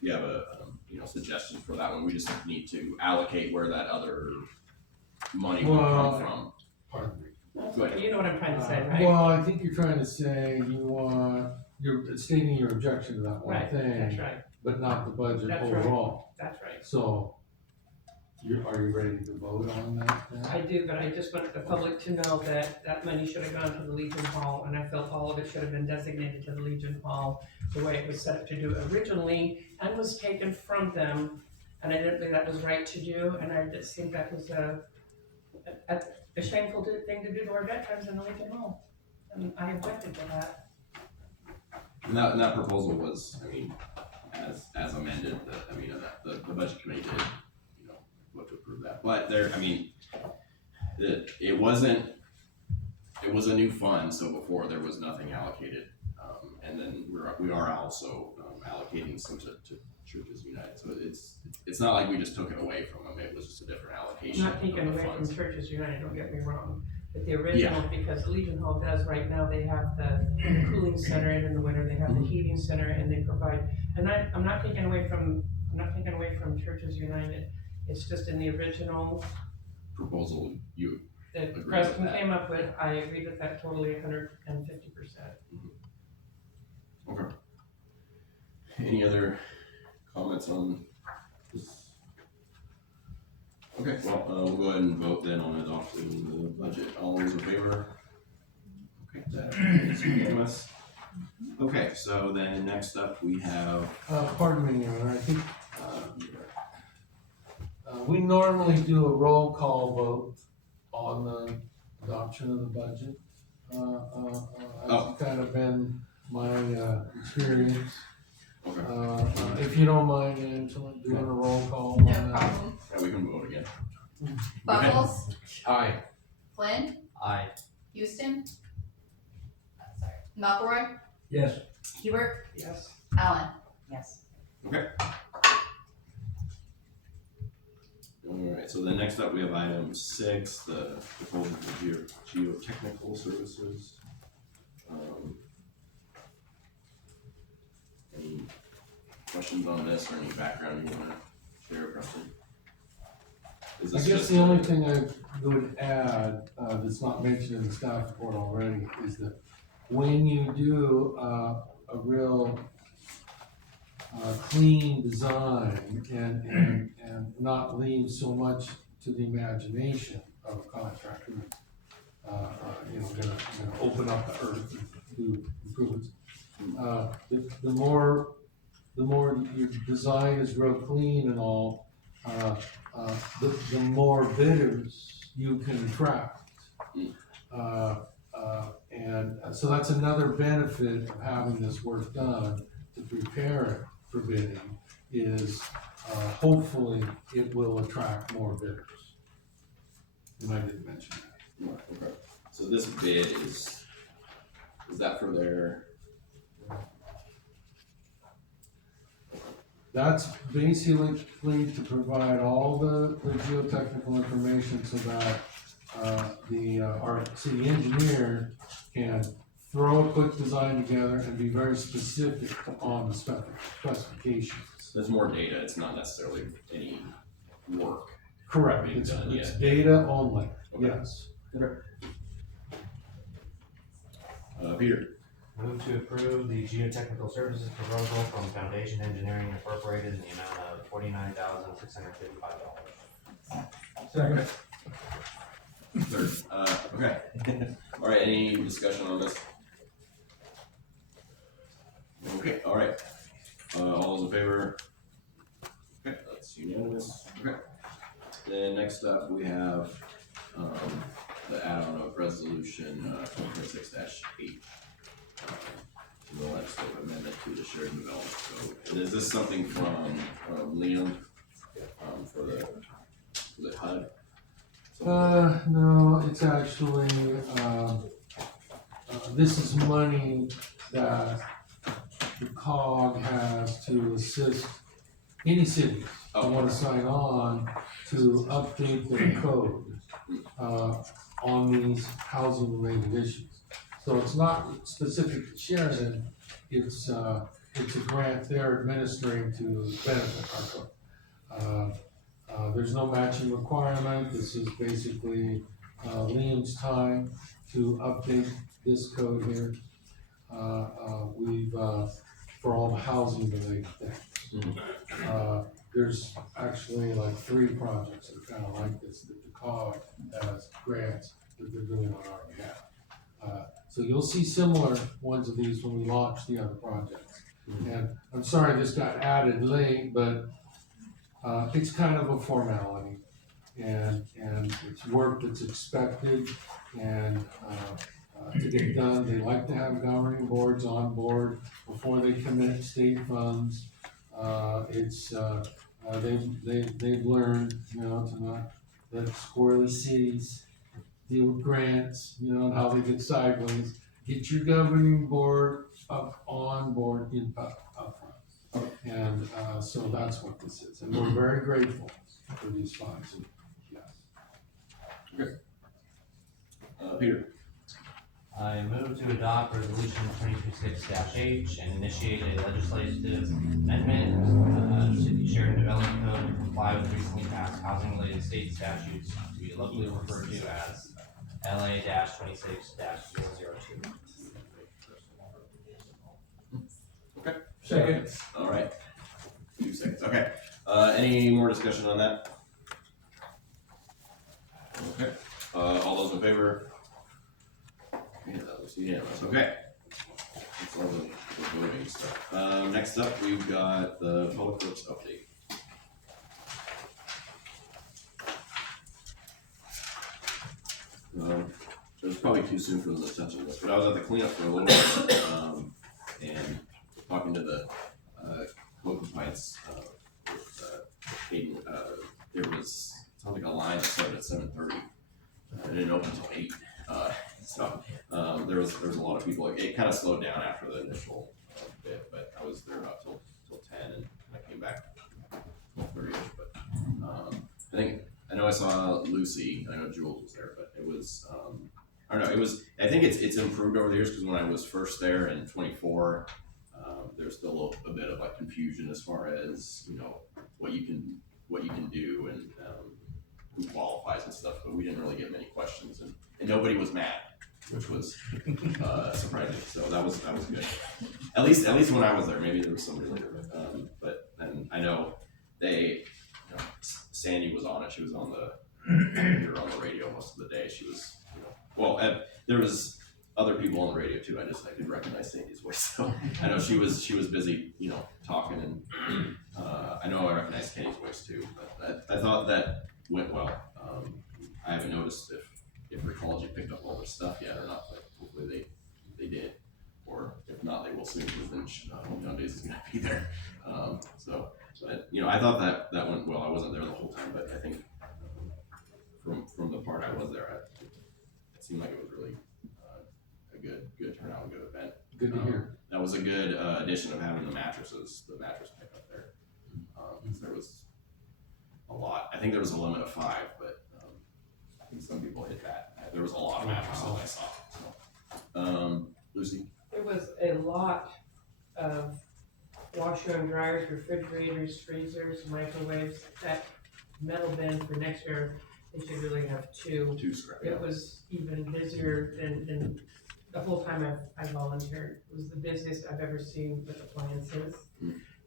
you have a, you know, suggestion for that one, we just need to allocate where that other money will come from. Pardon me. Go ahead. You know what I'm trying to say, right? Well, I think you're trying to say you're stating your objection to that one Right, thing. that's right, But not the budget That's right. overall. that's right. So, are you ready to vote on that then? I do, but I just want the public to know that that money should have gone to the Legion Hall, and I felt all of it should have been designated to the Legion Hall the way it was set up to do originally, and was taken from them, and I didn't think that was right to do, and I just think that was a shameful thing to do to our veterans in the Legion Hall, and I objected to that. And that proposal was, I mean, as amended, the budget committee did, you know, vote to approve that. But there, I mean, it was a new fund, so before there was nothing allocated. And then we are also allocating some to Churches United. So it's not like we just took it away from them, it was just a different allocation. Not taken of the away funds. from Churches United, don't get me wrong, but the original, because Legion Hall does right now, they have the cooling center, and in the winter, they have the heating center, and they provide, and I'm not taking away from Churches United, it's just in the original Proposal, you that Agree with Preston that. came up with, I agree with that totally 150%. Okay. Any other comments on this? Okay, well, we'll go ahead and vote then on adopting the budget. All those in favor? Okay, that is unanimous. Okay, so then next up we have, Pardon me, Your Honor, I think, we normally do a roll call vote on the adoption of the budget. That's kind of been my, experience. okay, If you don't mind, Angela, doing a roll call No on that. problem. yeah, we can vote again. Buckles, Aye. Flynn, Aye. Houston. Sorry, McElroy, Yes. Hebert, Yes. Allen. Yes. Alright, so then next up we have item 6, the proposal for geotechnical services. Any questions on this or any background you wanna share, Preston? Is I this guess just the a- only thing I would add, that's not mentioned in the staff report already, is that when you do, a real, clean design and not leave so much to the imagination of a contractor, gonna open up the earth and do improvements. The more your design is real clean and all, the more bidders you can attract. And so that's another benefit of having this work done to prepare it for bidding is, hopefully it will attract more bidders. And I didn't mention that. Okay, so this bid is that for their? That's basically to provide all the geotechnical information so that, our city engineer can throw a quick design together and be very specific on the specifications. There's more data, it's not necessarily any work. Correct, Being it's, done, it's yeah. data only, Okay. yes. Peter, Move to approve the geotechnical services proposal from Foundation Engineering Incorporated in the amount of $49,655. Second. third, okay. All right, any discussion on this? Okay, all right. All those in favor? Okay, that's unanimous. Okay. Then next up, we have, the add-on of resolution, 2026-8. The legislative amendment to the Sheridan Development Code. And is this something from, Liam, for the HUD? No, it's actually, this is money that the COG has to assist any cities that want to sign on to update their code, on these housing related issues. So it's not specific to Sheridan, it's a grant they're administering to benefit our code. There's no matching requirement, this is basically, Liam's time to update this code here. We've, for all the housing related things. There's actually like 3 projects that are kind of like this, that the COG has grants that they're doing on our behalf. So you'll see similar ones of these when we launch the other projects. And I'm sorry this got added late, but it's kind of a formality, and it's work that's expected, and to get done, they like to have governing boards on board before they commit state funds. They've learned, you know, to not let squirrely cities deal with grants, you know, and how they get sideways. Get your governing board on board up front. And so that's what this is, and we're very grateful for these funds, yes. Peter, I move to adopt resolution 2026-H and initiate a legislative amendment to the Sheridan Development Code to comply with recently passed housing-related state statutes to be locally referred to as LA-26-002. okay, Second. all right. 2 seconds, okay. Any more discussion on that? Okay, all those in favor? Yeah, that was unanimous, okay. That's all the voting stuff. Next up, we've got the Public Works update. It was probably too soon for them to touch on this, but I was at the cleanup for a little bit, and talking to the, code compliance, with, Hayden, there was, it sounded like a line that started at 7:30. It didn't open until 8. So there was a lot of people. It kind of slowed down after the initial bit, but I was there about till 10, and I came back 12:30ish. But I know I saw Lucy. I know Jules was there, but it was I don't know. It was. I think it's improved over the years, because when I was first there in 24, there's still a bit of like confusion as far as, you know, what you can do and who qualifies and stuff. But we didn't really get many questions, and nobody was mad, which was surprising. So that was good. At least when I was there. Maybe there was somebody later, but and I know Sandy was on it. She was on we were on the radio most of the day. She was, you know, well, there was other people on the radio too. I could recognize Sandy's voice. So I know she was busy, you know, talking, and I know I recognized Kenny's voice too. But I thought that went well. I haven't noticed if Recology picked up all their stuff yet or not, but hopefully they did, or if not, they will soon, because then Hometown Days is going to be there. But you know, I thought that went well. I wasn't there the whole time, but I think from the part I was there, it seemed like it was really a good turnout, and good event. Good to hear. That was a good addition of having the mattress pickup there. Because there was a lot. I think there was a limit of 5, but I think some people hit that. There was a lot of mattresses I saw. So Lucy? There was a lot of washer and dryers, refrigerators, freezers, microwaves. That metal bin for next year, they should really have two. Two scrap. It was even busier than the whole time I volunteered. It was the busiest I've ever seen with appliances.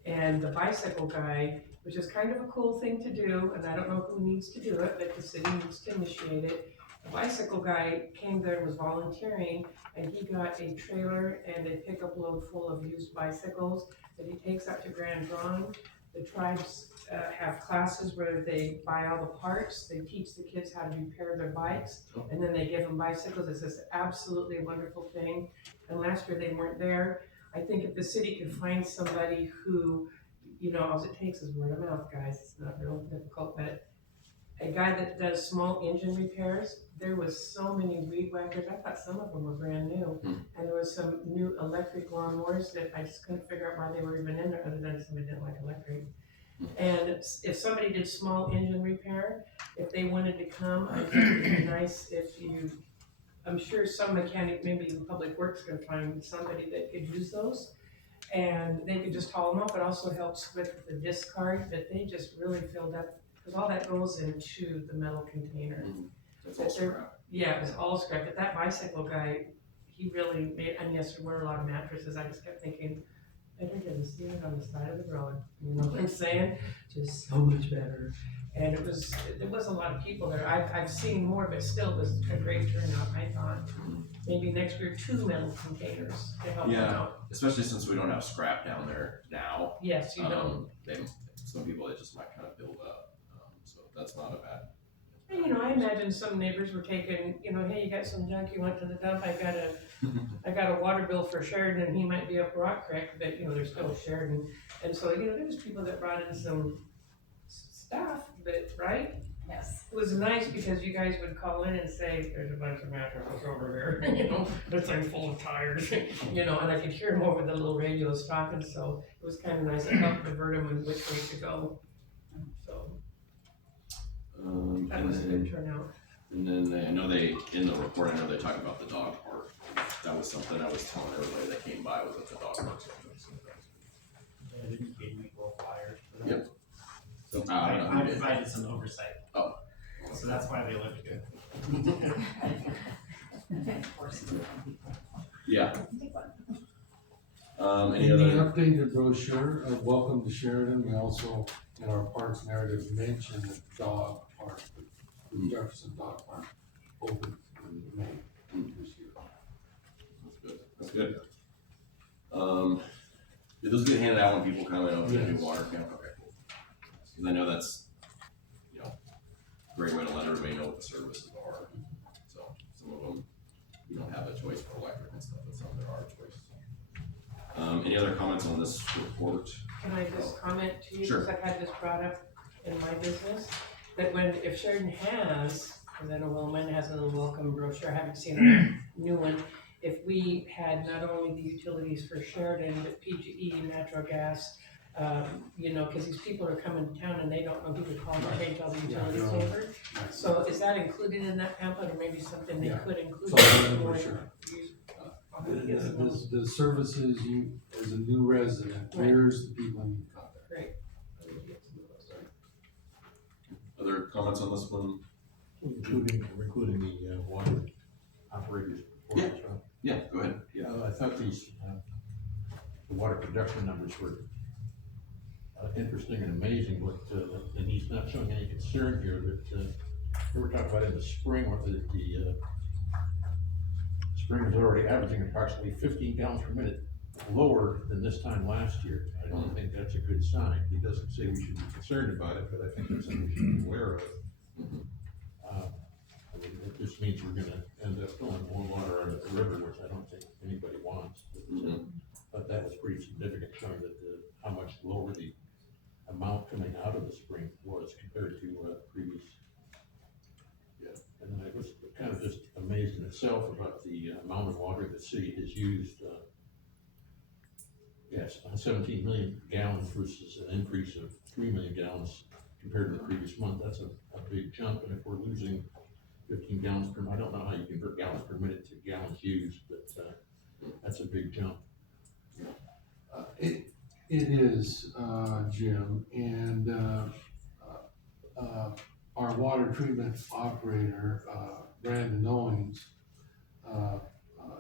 And the bicycle guy, which is kind of a cool thing to do, and I don't know who needs to do it, but the city needs to initiate it. The bicycle guy came there and was volunteering, and he got a trailer and a pickup load full of used bicycles that he takes out to Grand Ronde. The tribes have classes where they buy all the parts, they teach the kids how to repair their bikes, and then they give them bicycles. It's just absolutely a wonderful thing. And last year they weren't there. I think if the city could find somebody who, you know, all it takes is word of mouth, guys. It's not real difficult, but a guy that does small engine repairs, there was so many weed whackers. I thought some of them were brand new. And there was some new electric lawnmowers that I just couldn't figure out why they were even in there, other than somebody didn't like electric. And if somebody did small engine repair, if they wanted to come, I think it would be nice if you, I'm sure some mechanic, maybe even Public Works could find somebody that could use those. And they could just haul them up. It also helps with the discard, but they just really filled up, because all that goes into the metal container. That's all scrap. Yeah, it was all scrap, but that bicycle guy, he really made, and yes, there were a lot of mattresses. I just kept thinking, better than see it on the side of the road, you know what I'm saying? Just so much better. And there was a lot of people there. I've seen more, but still it was a great turnout. I thought maybe next year 2 metal containers to help them out. Especially since we don't have scrap down there now. Yes, you don't. Some people, they just might kind of build up, so that's not a bad. And, you know, I imagine some neighbors were taking, you know, hey, you got some junk you went to the dump, I got a water bill for Sheridan, and he might be up Rock Creek, but, you know, there's still Sheridan. And so, you know, there was people that brought in some stuff, but, right? Yes. It was nice because you guys would call in and say, there's a bunch of mattresses over here, you know, this thing full of tires, you know, and I could hear them over the little radios talking, so it was kind of nice. It helped divert them in which way to go, so. That was a good turnout. And then I know in the report, I know they talk about the dog park. That was something I was telling everybody that came by, was at the dog park. Yeah, didn't you give me both flyers for that? Yep. So I don't know who I did. provided some oversight. Oh. So that's why they look good. Yeah. Any In the other? updated brochure of Welcome to Sheridan, we also, in our parks narrative, mentioned the dog park, the Jefferson Dog Park, open in May this year. That's good. Did those get handed out when people come in over the new Yes. water camp? Okay, cool. Because I know that's, you know, a great way to let everybody know what the services are. So some of them, you don't have a choice for electric and stuff, but some there are a choice. Any other comments on this report? Can I just comment to you, Sure. because I've had this brought up in my business, that if Sheridan has, because I know Wilman has a little welcome brochure, I haven't seen a new one. If we had not only the utilities for Sheridan, but PGE, natural gas, you know, because these people are coming to town and they don't know who to call to change all the utilities Yeah, no. over. So is that included in that pamphlet, or maybe something they Yeah. could include? So, if you for want sure. to use? Yes, The services you, as a new resident, Right. here's the people you need to contact. Great. Other comments on this one? Including the water operators. Yeah. Yeah, go ahead. Yeah. I thought these, the water production numbers were interesting and amazing, but, and he's not showing any concern here that, we were talking about in the spring, what the spring is already averaging approximately 15 gallons per minute lower than this time last year. I don't think that's a good sign. He doesn't say we should be concerned about it, but I think that's something we should be aware of. I mean, it just means we're gonna end up filling more water out of the river, which I don't think anybody wants. But that was pretty significant, showing that how much lower the amount coming out of the spring was compared to previous. Yeah, and then I was kind of just amazed in itself about the amount of water the city has used. Yes, 17 million gallons versus an increase of 3 million gallons compared to the previous month. That's a big jump, and if we're losing 15 gallons per, I don't know how you convert gallons per minute to gallons used, but, that's a big jump. It is, Jim, and, our water treatment operator, Brandon Owings,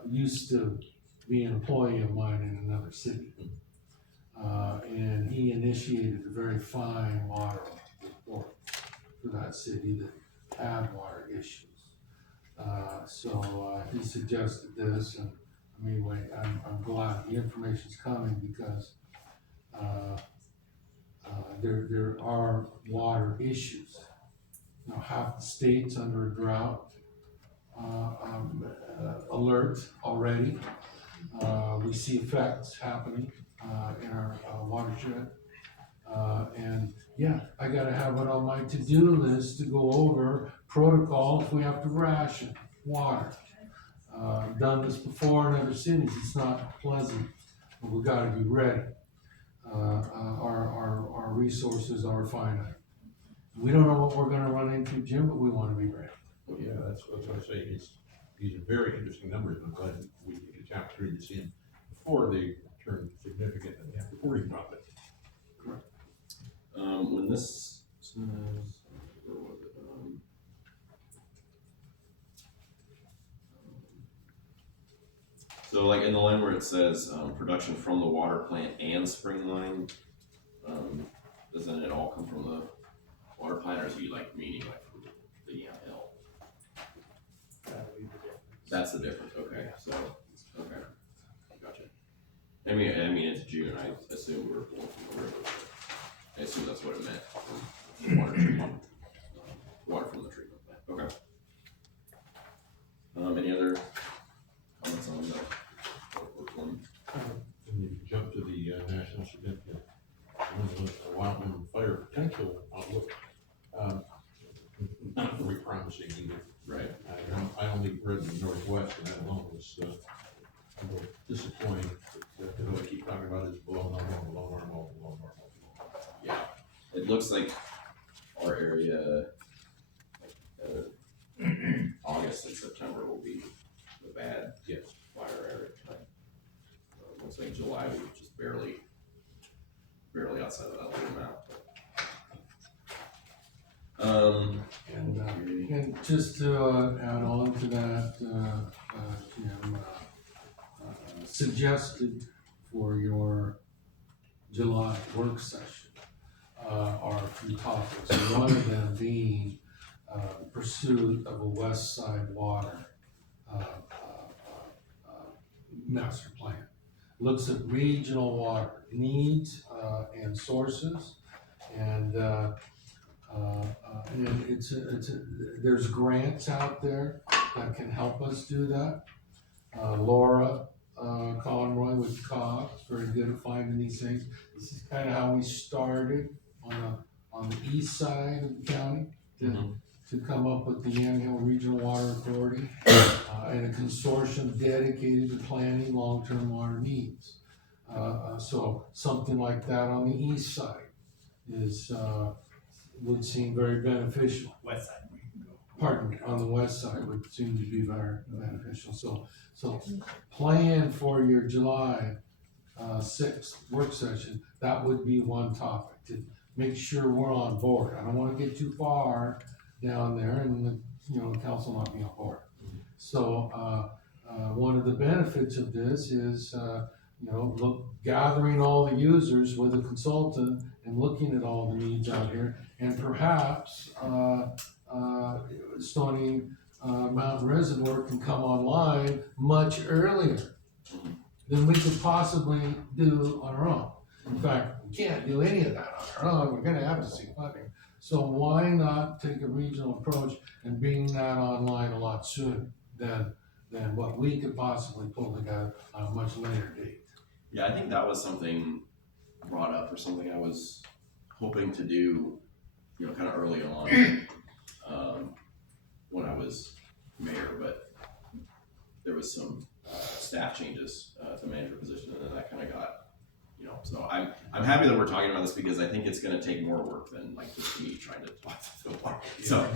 used to be an employee of mine in another city. And he initiated a very fine water report for that city that had water issues. So he suggested this, and anyway, I'm glad the information's coming because there are water issues. You know, half the state's under a drought alert already. We see effects happening in our watershed. And yeah, I gotta have it on my to-do list to go over protocol if we have to ration water. I've done this before in other cities, it's not pleasant, but we gotta be ready. Our resources are finite. We don't know what we're gonna run into, Jim, but we wanna be ready. Well, yeah, that's what I say, these are very interesting numbers, I'm glad we get a chance to read this in before they turn significant and we have to worry about it. When this says, where was it? So like in the line where it says, production from the water plant and spring line, doesn't it all come from the water plant, or is he like meaning like from the hill? That's the difference, okay, so, okay, gotcha. I mean, it's June, I assume we're pulling from the river. I assume that's what it meant, water treatment, water from the treatment plant, okay. Any other comments on the work one? When you jump to the national certificate, wildland fire potential outlook, not very promising either. Right. I only read the Northwest, and that alone was a little disappointing. What I keep talking about is below normal. Yeah, it looks like our area, August and September will be the bad fire area. Looks like July was just barely outside of that little map. And just to add on to that, Jim, suggested for your July work session are a few topics. One of them being pursuit of a west side water master plan. Looks at regional water needs and sources, and there's grants out there that can help us do that. Laura Conroy with COG is very good at finding these things. This is kind of how we started on the east side of the county to come up with the Yamhill Regional Water Authority and a consortium dedicated to planning long-term water needs. So something like that on the east side would seem very beneficial. West side. Pardon me, on the west side would seem to be very beneficial. So plan for your July 6th work session. That would be one topic to make sure we're on board. I don't want to get too far down there and the council not be on board. So one of the benefits of this is gathering all the users with a consultant and looking at all the needs out here, and perhaps Stony Mountain Reservoir can come online much earlier than we could possibly do on our own. In fact, we can't do any of that on our own. We're gonna have to seek funding. So why not take a regional approach and bring that online a lot sooner than what we could possibly pull together on a much later date? Yeah, I think that was something brought up, or something I was hoping to do, kind of early on, when I was mayor, but there was some staff changes to manager position, and then that kind of got, so I'm I'm happy that we're talking about this because I think it's gonna take more work than like just me trying to talk to the water. So,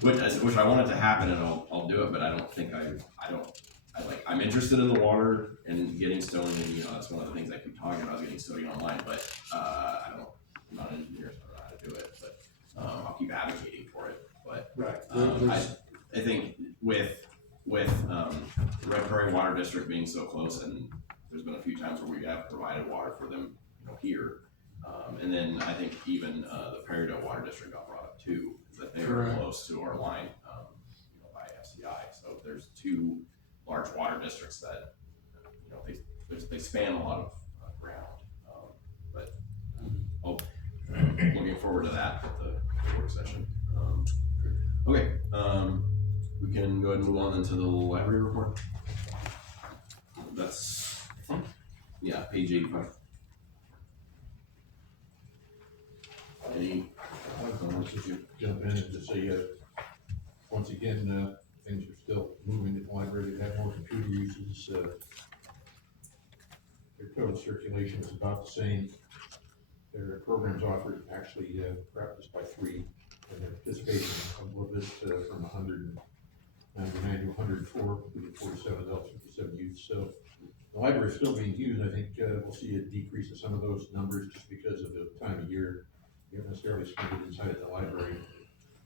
which I want it to happen and I'll do it, but I don't think I'm interested in the water and getting Stony, and you know, that's one of the things I keep talking about, is getting Stony online, but, I'm not an engineer, so I don't know how to do it, but, I'll keep advocating for it, but, Right. I think with Red Prairie Water District being so close, and there's been a few times where we have provided water for them, you know, here. And then I think even the Prairiedale Water District got brought up too, is that they are Correct. close to our line, you know, by FCI. So there's two large water districts that, you know, they span a lot of ground. But looking forward to that at the work session. Okay, we can go ahead and move on into the library report. That's, yeah, page 85. Any comments? Jump in and just say, once again, things are still moving at the library. They have more computer uses. Their total circulation is about the same. Their programs offered actually dropped us by 3, and their participation a little bit from 199 to 104, including 47 adults, 57 youth. So the library is still being used. I think we'll see a decrease in some of those numbers just because of the time of year. You don't necessarily spend it inside of the library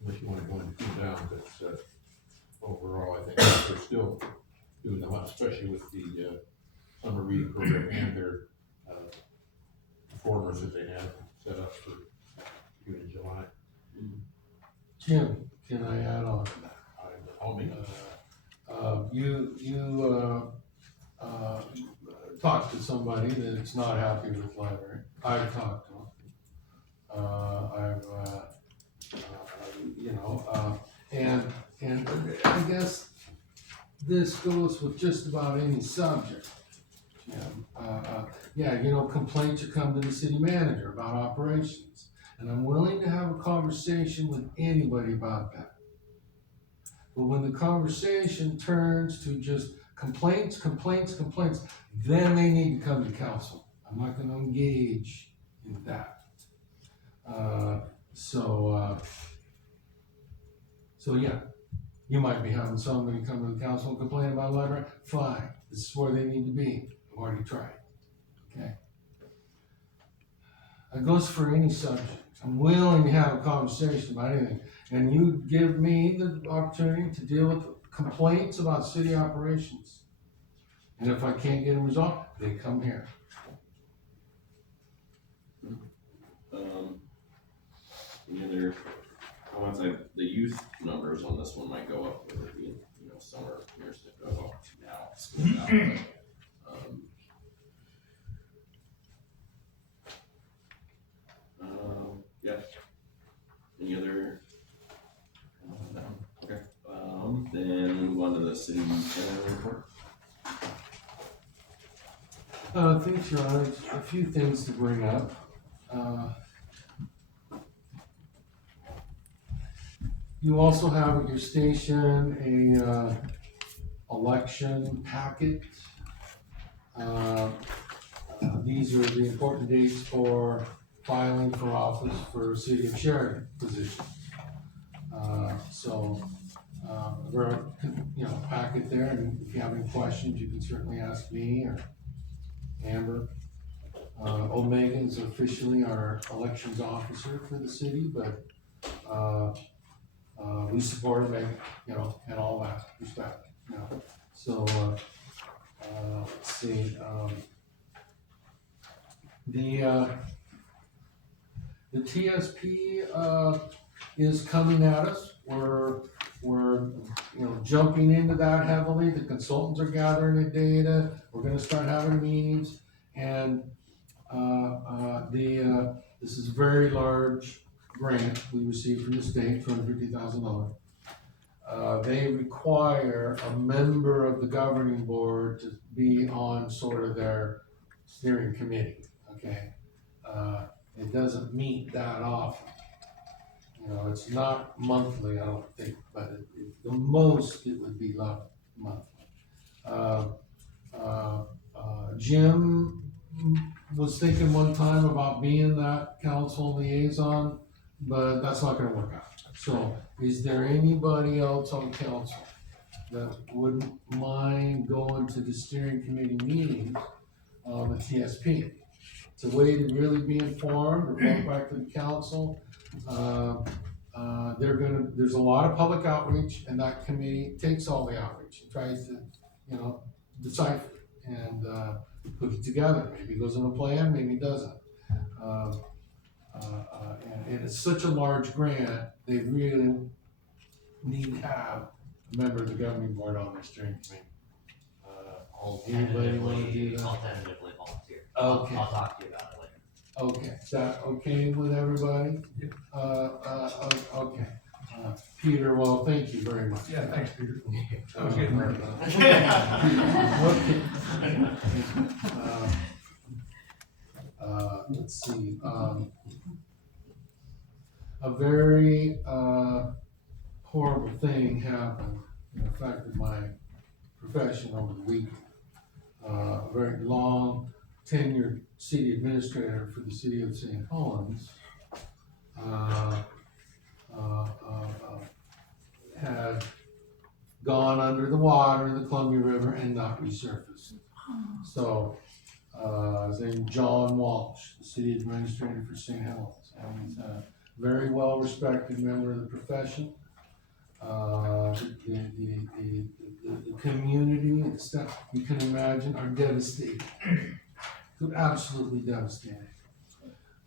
unless you want to go into cool down, but overall, I think they're still doing a lot, especially with the summer reading program and their performers that they have set up for June and July. Jim, can I add on to that? I'll make You talked to somebody that's not happy with library. I've talked to him. And I guess this goes with just about any subject. Yeah, you know, complaints are come to the city manager about operations, and I'm willing to have a conversation with anybody about that. But when the conversation turns to just complaints, then they need to come to council. I'm not gonna engage in that. So yeah, you might be having somebody come to the council and complain about the library. Fine, this is where they need to be. I've already tried, okay? That goes for any subject. I'm willing to have a conversation about anything. And you give me the opportunity to deal with complaints about city operations. And if I can't get them resolved, they come here. Any other comments? The youth numbers on this one might go up with it being, you know, summer years to go up now, school now. Yeah. Any other? No. Okay. Then move on to the city report. Thanks, Ron. A few things to bring up. You also have at your station a election packet. These are the important dates for filing for office for City of Sheridan position. We're, you know, packet there, and if you have any questions, you can certainly ask me or Amber. Omega is officially our elections officer for the city, but we support him, you know, and all that respect, you know. So, let's see, the TSP is coming at us. We're you know, jumping into that heavily. The consultants are gathering the data. We're gonna start having meetings, and this is a very large grant we received from the state, $250,000. They require a member of the governing board to be on sort of their steering committee, okay? It doesn't meet that often. You know, it's not monthly, I don't think, but the most it would be monthly. Jim was thinking one time about being that council liaison, but that's not gonna work out. So, is there anybody else on council that wouldn't mind going to the steering committee meetings on the TSP? It's a way to really be informed, report back to the council. There's a lot of public outreach, and that committee takes all the outreach and tries to, decipher and, put it together. Maybe it goes in a plan, maybe it doesn't. And it's such a large grant, they really need to have a member of the governing board on their steering committee. Anybody wanna do that? I'll tentatively volunteer. Okay. I'll talk to you about it later. Okay, is that okay with everybody? Okay. Peter, well, thank you very much. Yeah, thanks, Peter. I was getting ready. Let's see, a very, horrible thing happened, and affected my profession over the weekend. A very long tenured city administrator for the city of St. Helens, had gone under the water in the Columbia River and not resurfaced. So, his name is John Walsh, the city administrator for St. Helens, and he's a very well-respected member of the profession. The community and stuff, you can imagine, are devastated. Absolutely devastated.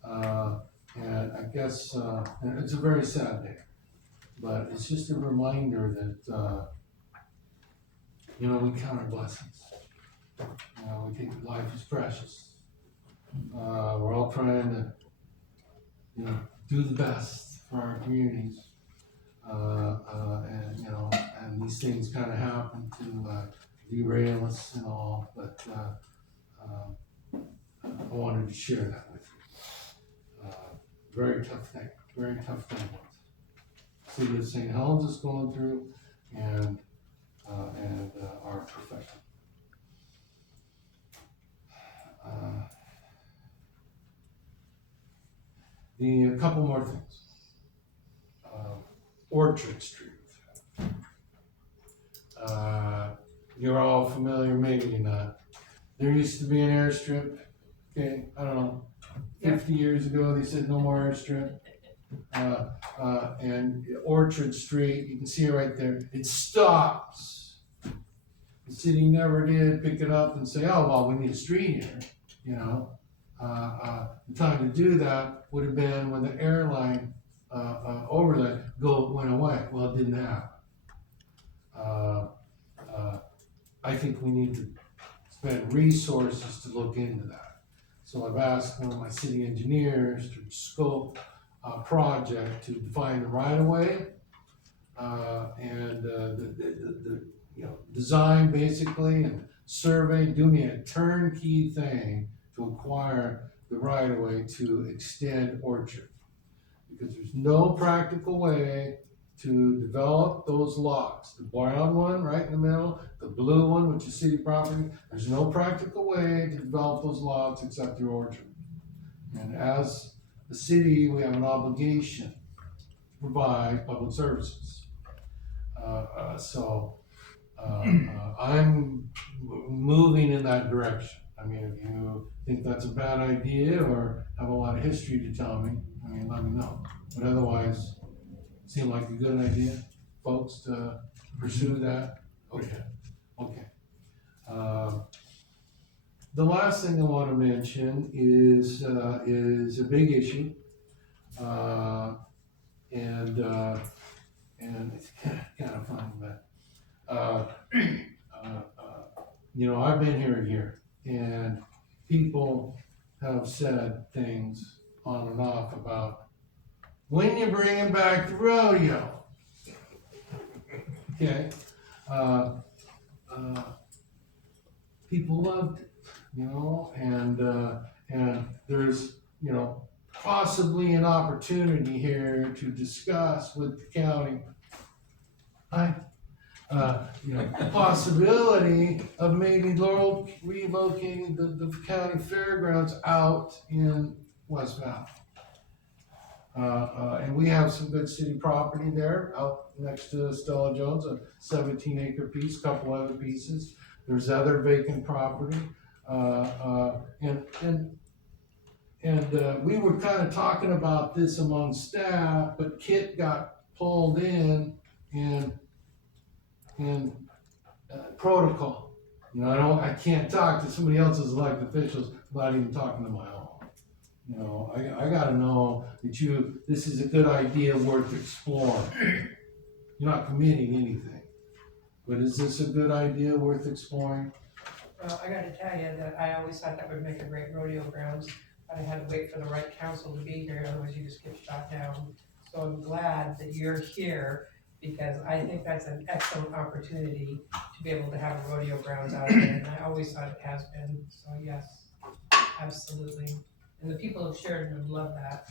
And I guess, and it's a very sad day, but it's just a reminder that, we count our blessings. We think life is precious. We're all trying to, do the best for our communities. And these things kind of happen to derail us and all, but I wanted to share that with you. Very tough thing. City of St. Helens is going through, and our profession. A couple more things. Orchard Street. You're all familiar, maybe you're not. There used to be an airstrip, okay, I don't know, 50 years ago, they said no more airstrip. And Orchard Street, you can see it right there, it stops. The city never did pick it up and say, oh, well, we need a street here, The time to do that would have been when the airline overlay went away. Well, it didn't happen. I think we need to spend resources to look into that. So I've asked one of my city engineers to scope a project to define the right of way, and the design basically, and survey, do me a turnkey thing to acquire the right of way to extend Orchard. Because there's no practical way to develop those lots. The brown one right in the middle, the blue one, which is city property, there's no practical way to develop those lots except through Orchard. And as the city, we have an obligation to provide public services. I'm moving in that direction. I mean, if you think that's a bad idea or have a lot of history to tell me, let me know. But otherwise, seem like a good idea, folks, to pursue that? Okay. The last thing I want to mention is a big issue, and it's kind of funny, but I've been here a year, and people have said things on and off about when you bringing back the rodeo. Okay, people loved it, and there's possibly an opportunity here to discuss with the county. possibility of maybe relocating the county fairgrounds out in West Valley. And we have some good city property there out next to Stella Jones, a 17-acre piece, couple other pieces. There's other vacant property. We were kind of talking about this among staff, but Kit got pulled in protocol. I can't talk to somebody else's elected officials without even talking to my own. I gotta know that this is a good idea worth exploring. You're not committing anything, but is this a good idea worth exploring? Well, I gotta tell you that I always thought that would make a great rodeo grounds, but I had to wait for the right council to be here, otherwise you just get shot down. So I'm glad that you're here, because I think that's an excellent opportunity to be able to have a rodeo grounds out there, and I always thought it has been, so yes, absolutely. And the people of Sheridan would love that,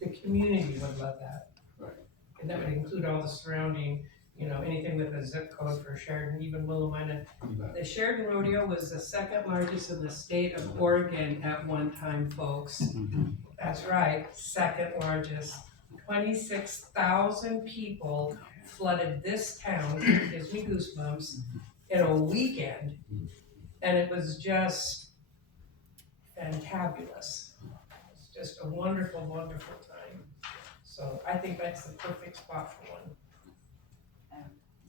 the community would love that. Right. And that would include all the surrounding, anything with a zip code for Sheridan, even Willamina. The Sheridan Rodeo was the second largest in the state of Oregon at one time, folks. That's right, second largest. 26,000 people flooded this town, it gives me goosebumps, in a weekend. And it was just fantabulous. It's just a wonderful, wonderful time. So I think that's the perfect spot for one.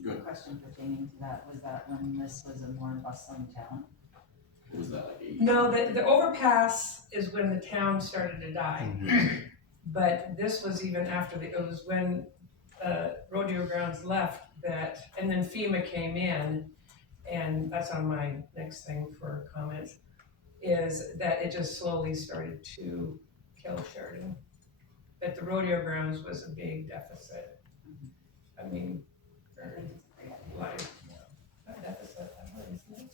Good. Question pertaining to that, was that when this was a more bustling town? What was that, like 80? No, the overpass is when the town started to die. But this was even after it was when rodeo grounds left that, and then FEMA came in, and that's on my next thing for comments, is that it just slowly started to kill Sheridan. That the rodeo grounds was a big deficit. I mean, life, a deficit, isn't it?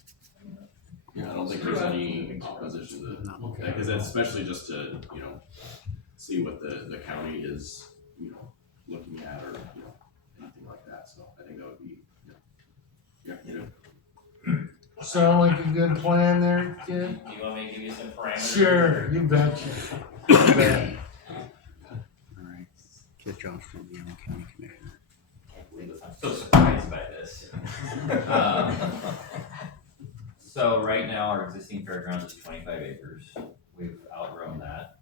Yeah, I don't think there's any opposition to that, because that's especially just to, see what the county is, looking at, or, anything like that, so I think that would be, good. Sound like a good plan there, kid? Do you want me to give you some parameters? Sure, you betcha. You bet. All right. Kid Josh from the Allen County Commissioner. I can't believe this, I'm so surprised by this. So right now, our existing fairgrounds is 25 acres. We've outgrown that.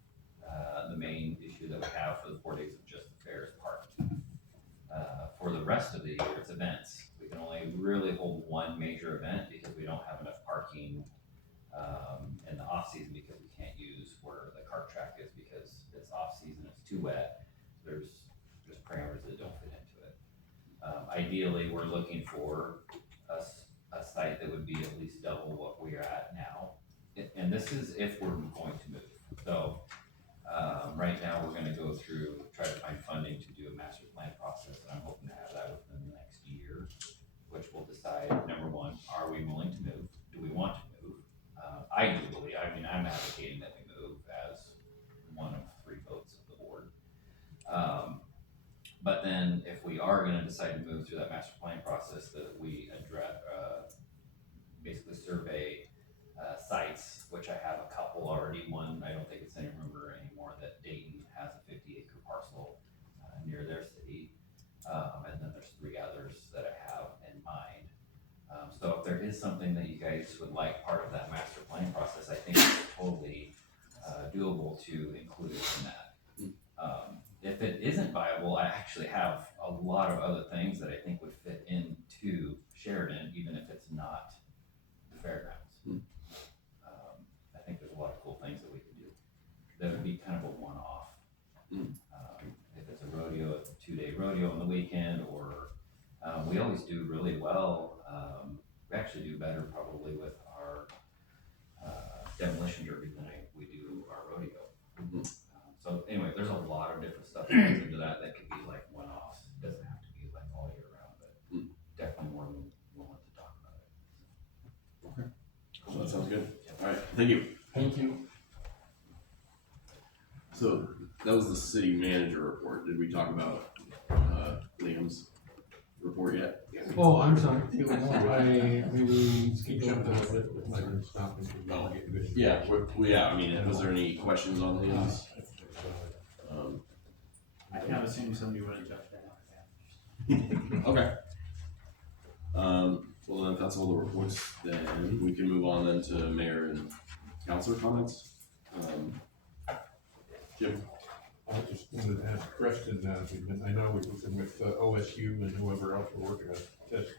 The main issue that we have for the 4 days of just the fair is parking. For the rest of the year, it's events. We can only really hold one major event because we don't have enough parking in the off season, because we can't use where the cart track is because it's off season, it's too wet. There's parameters that don't fit into it. Ideally, we're looking for a site that would be at least double what we're at now. And this is if we're going to move. So right now, we're gonna go through, try to find funding to do a master plan process, and I'm hoping to have that within the next year, which will decide, number one, are we willing to move? Do we want to move? I do believe, I'm advocating that we move as one of 3 votes of the board. But then if we are gonna decide to move through that master plan process, that we address, basically survey sites, which I have a couple already. One, I don't think it's any rumor anymore, that Dayton has a 50-acre parcel near their city. And then there's 3 others that I have in mind. So if there is something that you guys would like part of that master plan process, I think it's totally doable to include in that. If it isn't viable, I actually have a lot of other things that I think would fit into Sheridan, even if it's not the fairgrounds. I think there's a lot of cool things that we could do. That would be kind of a one-off. If it's a rodeo, it's a 2-day rodeo on the weekend, or we always do really well. We actually do better probably with our demolition derby than we do our rodeo. So anyway, there's a lot of different stuff that goes into that could be like one-offs. It doesn't have to be like all year round, but definitely more than willing to talk about it. Okay. So that sounds good. All right, thank you. Thank you. So that was the city manager report. Did we talk about Liam's report yet? Oh, I'm sorry. Maybe skip Keep jumping over a bit, but like, stop and get good. Yeah, I mean, was there any questions on these? I can't assume somebody would have jumped in. Okay. Well, then if that's all the reports, then we can move on then to mayor and councilor comments. Jim? I just wanted to ask Preston, I know we've been with OSU and whoever else we're working on test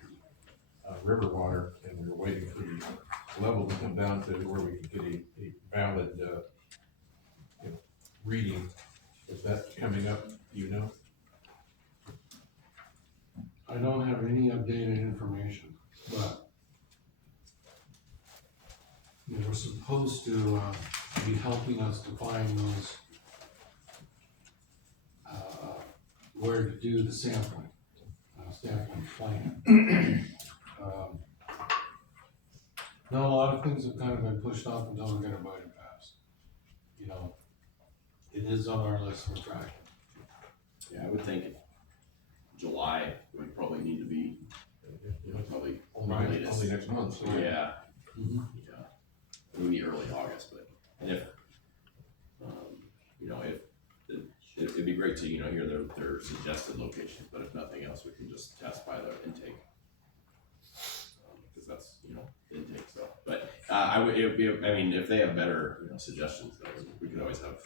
river water, and we're waiting for the level to come down to where we can get a valid, reading. Is that coming up, do you know? I don't have any updated information, but they were supposed to be helping us define those where to do the sampling plan. No, a lot of things have kind of been pushed off until we get a budget passed. You know, it is on our list for tracking. Yeah, I would think July would probably need to be, probably Only latest. next month, so. Yeah, Mm-hmm. yeah, maybe early August, but, and if, it'd be great to, hear their suggested locations, but if nothing else, we can just test by the intake. Cause that's, intake stuff, but, if they have better, suggestions, then we could always have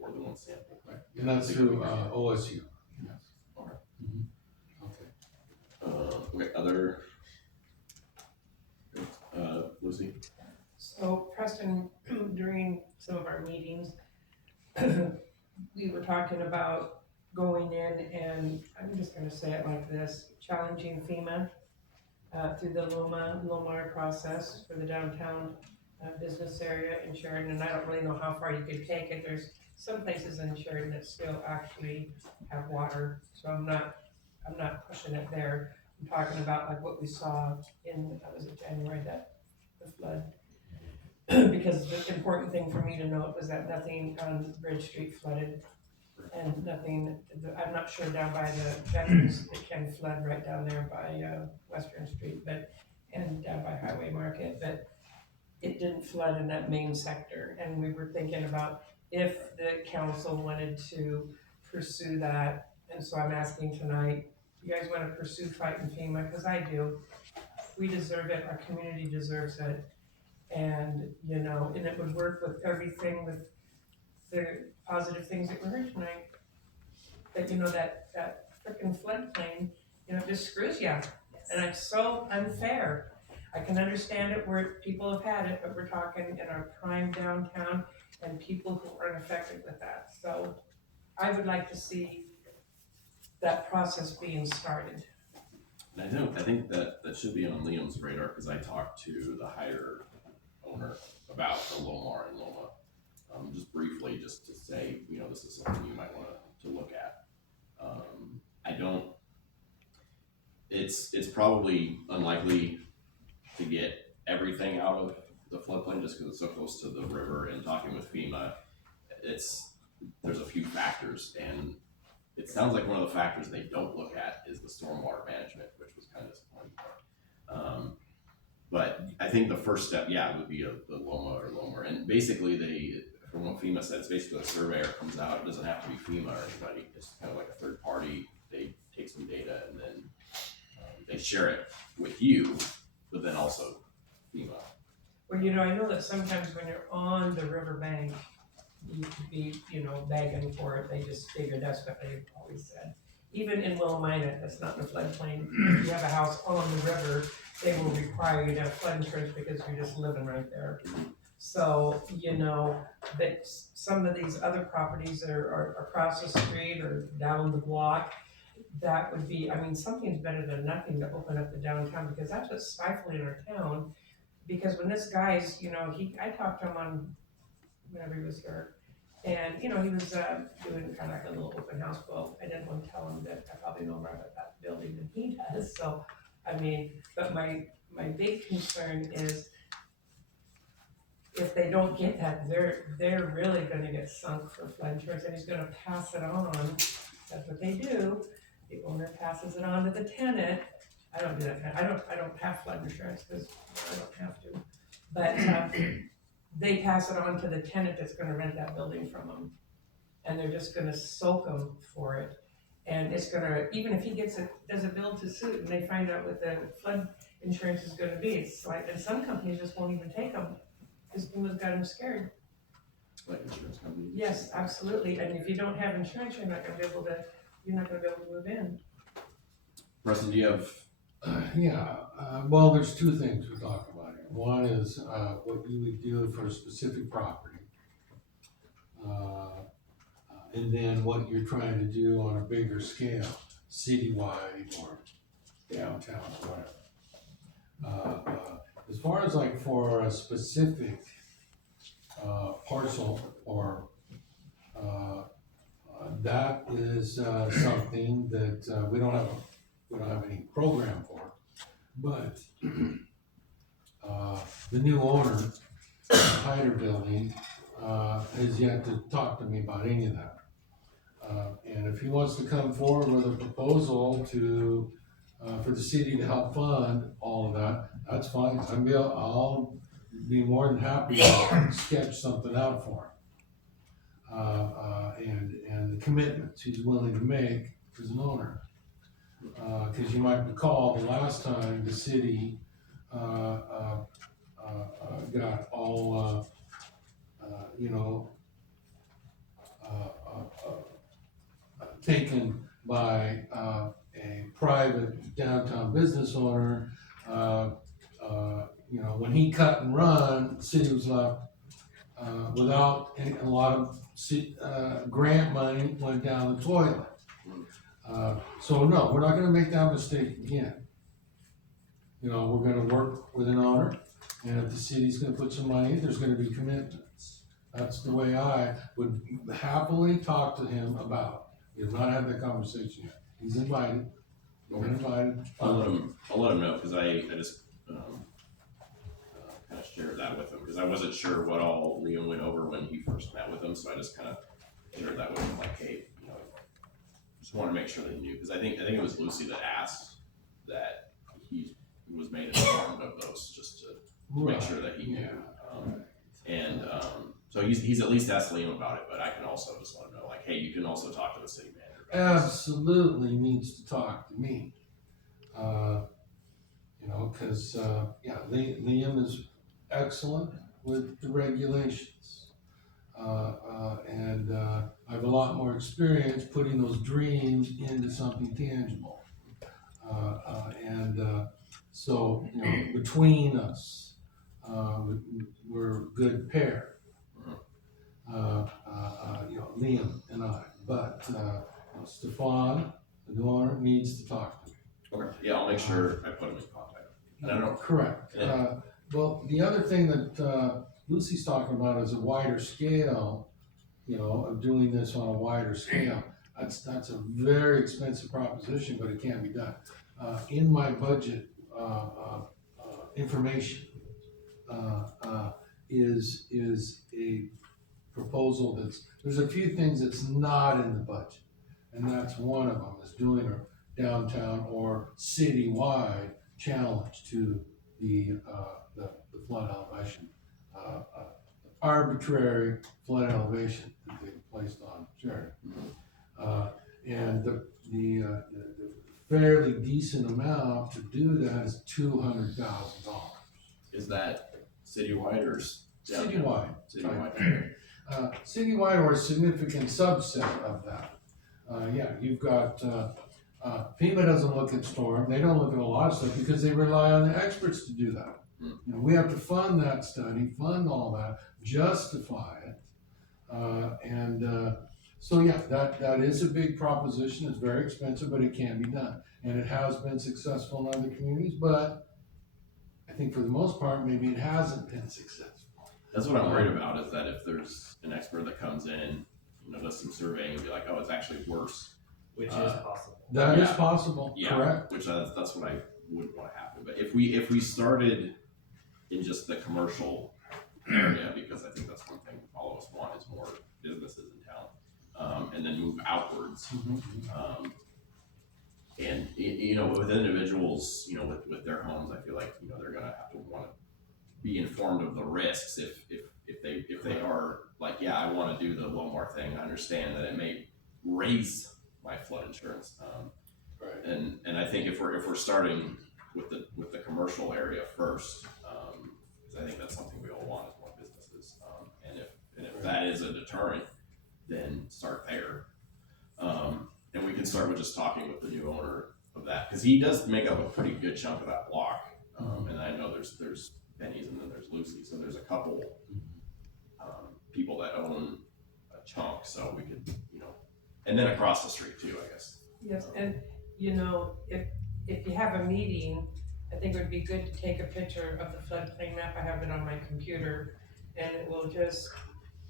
more than one sample, right? And that's through OSU. Yes. Alright. Okay. Okay, other, Lucy? So Preston, during some of our meetings, we were talking about going in and, I'm just gonna say it like this, challenging FEMA through the LOMAR process for the downtown business area in Sheridan. And I don't really know how far you could take it. There's some places in Sheridan that still actually have water, so I'm not pushing it there. I'm talking about like what we saw in, was it January, the flood? Because the important thing for me to note was that nothing on Bridge Street flooded, and nothing, I'm not sure down by the veterans, it can flood right down there by Western Street, and down by Highway Market, but it didn't flood in that main sector. And we were thinking about if the council wanted to pursue that, and so I'm asking tonight, you guys wanna pursue fighting FEMA? Cause I do. We deserve it, our community deserves it. And, and it would work with everything, with the positive things that we heard tonight. That, that frickin' floodplain, just screws you. And it's so unfair. I can understand it where people have had it, but we're talking in our prime downtown and people who aren't affected with that. So I would like to see that process being started. And I think that should be on Liam's radar, because I talked to the higher owner about the Lomar and Loma, just briefly, just to say, this is something you might want to look at. It's probably unlikely to get everything out of the floodplain just because it's so close to the river. And talking with FEMA, there's a few factors, and it sounds like one of the factors they don't look at is the stormwater management, which was kind of disappointing. But I think the first step, would be the Loma or Lomer. And basically from what FEMA said, it's basically a surveyor comes out. It doesn't have to be FEMA or anybody. It's kind of like a third party. They take some data and then they share it with you, but then also FEMA. Well, I know that sometimes when you're on the riverbank, you could be, begging for it. They just figure that's what they've always said. Even in Willamina, that's not in the floodplain. If you have a house on the river, they will require you to have flood insurance because you're just living right there. So, that some of these other properties that are across the street or down the block, that would be, something's better than nothing to open up the downtown, because that's what's stifling our town. Because when this guy's, I talked to him on whenever he was here, and, he was doing kind of like a little open house. Well, I didn't want to tell him that I probably know more about that building than he does. So, but my big concern is if they don't get that, they're really gonna get sunk for flood insurance, and he's gonna pass it on. That's what they do, the owner passes it on to the tenant. I don't do that, I don't have flood insurance, because I don't have to. But, they pass it on to the tenant that's gonna rent that building from them. And they're just gonna soak them for it. And it's gonna, even if he does a bill to suit and they find out what the flood insurance is gonna be, it's like, and some companies just won't even take them. This was got them scared. Like insurance companies? Yes, absolutely, and if you don't have insurance, you're not gonna be able to move in. Preston, do you have, Well, there's two things we're talking about here. One is, what you would do for a specific property. And then what you're trying to do on a bigger scale, citywide or downtown or whatever. As far as like for a specific, parcel or, that is, something that, we don't have any program for. But, the new owner, the Hyder building, has yet to talk to me about any of that. And if he wants to come forward with a proposal to, for the city to help fund all of that, that's fine. I'll be more than happy to sketch something out for him. And the commitments he's willing to make as an owner. Cause you might recall the last time the city, got all, taken by, a private downtown business owner. When he cut and run, the city was left, without a lot of grant money went down the toilet. So no, we're not gonna make that mistake again. We're gonna work with an owner, and if the city's gonna put some money in, there's gonna be commitments. That's the way I would happily talk to him about. We have not had that conversation yet. He's invited. We're invited. I'll let him know, cause I just, kinda shared that with him, cause I wasn't sure what all Liam went over when he first met with him, so I just kinda shared that with him, like, hey, just wanna make sure that he knew, cause I think it was Lucy that asked that he was made informed of those, just to make sure that he knew. So he's at least asked Liam about it, but I can also just let him know, like, hey, you can also talk to the city manager about this. Absolutely needs to talk to me. Cause, Liam is excellent with the regulations. And I have a lot more experience putting those dreams into something tangible. So, between us, we're a good pair. Liam and I, but, Stefan, the new owner, needs to talk to me. Okay, yeah, I'll make sure I put him in contact. And I don't know. Correct. Yeah. Well, the other thing that, Lucy's talking about is a wider scale, of doing this on a wider scale. That's a very expensive proposition, but it can be done. In my budget, information, is a proposal there's a few things that's not in the budget. And that's one of them, is doing a downtown or citywide challenge to the flood elevation, arbitrary flood elevation that they placed on Sheridan. And the fairly decent amount to do that is $200,000. Is that citywide or Citywide. Citywide. Citywide or a significant subset of that. You've got, FEMA doesn't look at storm, they don't look at a lot of stuff because they rely on the experts to do that. We have to fund that study, fund all that, justify it. That is a big proposition, it's very expensive, but it can be done. And it has been successful in other communities, but I think for the most part, maybe it hasn't been successful. That's what I'm worried about, is that if there's an expert that comes in, does some surveying and be like, oh, it's actually worse. Which is possible. That is possible, Yeah, correct? which that's what I wouldn't want to happen. But if we started in just the commercial area, because I think that's one thing all of us want is more businesses in town, and then move outwards. And, you know, with individuals, you know, with their homes, I feel like, you know, they're gonna have to wanna be informed of the risks if they are like, yeah, I wanna do the Lomar thing, I understand that it may raise my flood insurance. Right. And I think if we're starting with the commercial area first, because I think that's something we all want as more businesses. And if that is a deterrent, then start there. And we can start with just talking with the new owner of that, because he does make up a pretty good chunk of that block. And I know there's Benny's and then there's Lucy's, so there's a couple people that own a chunk, so we could, you know, and then across the street too, I guess. Yes, and you know, if you have a meeting, I think it would be good to take a picture of the floodplain map. I have it on my computer, and it will just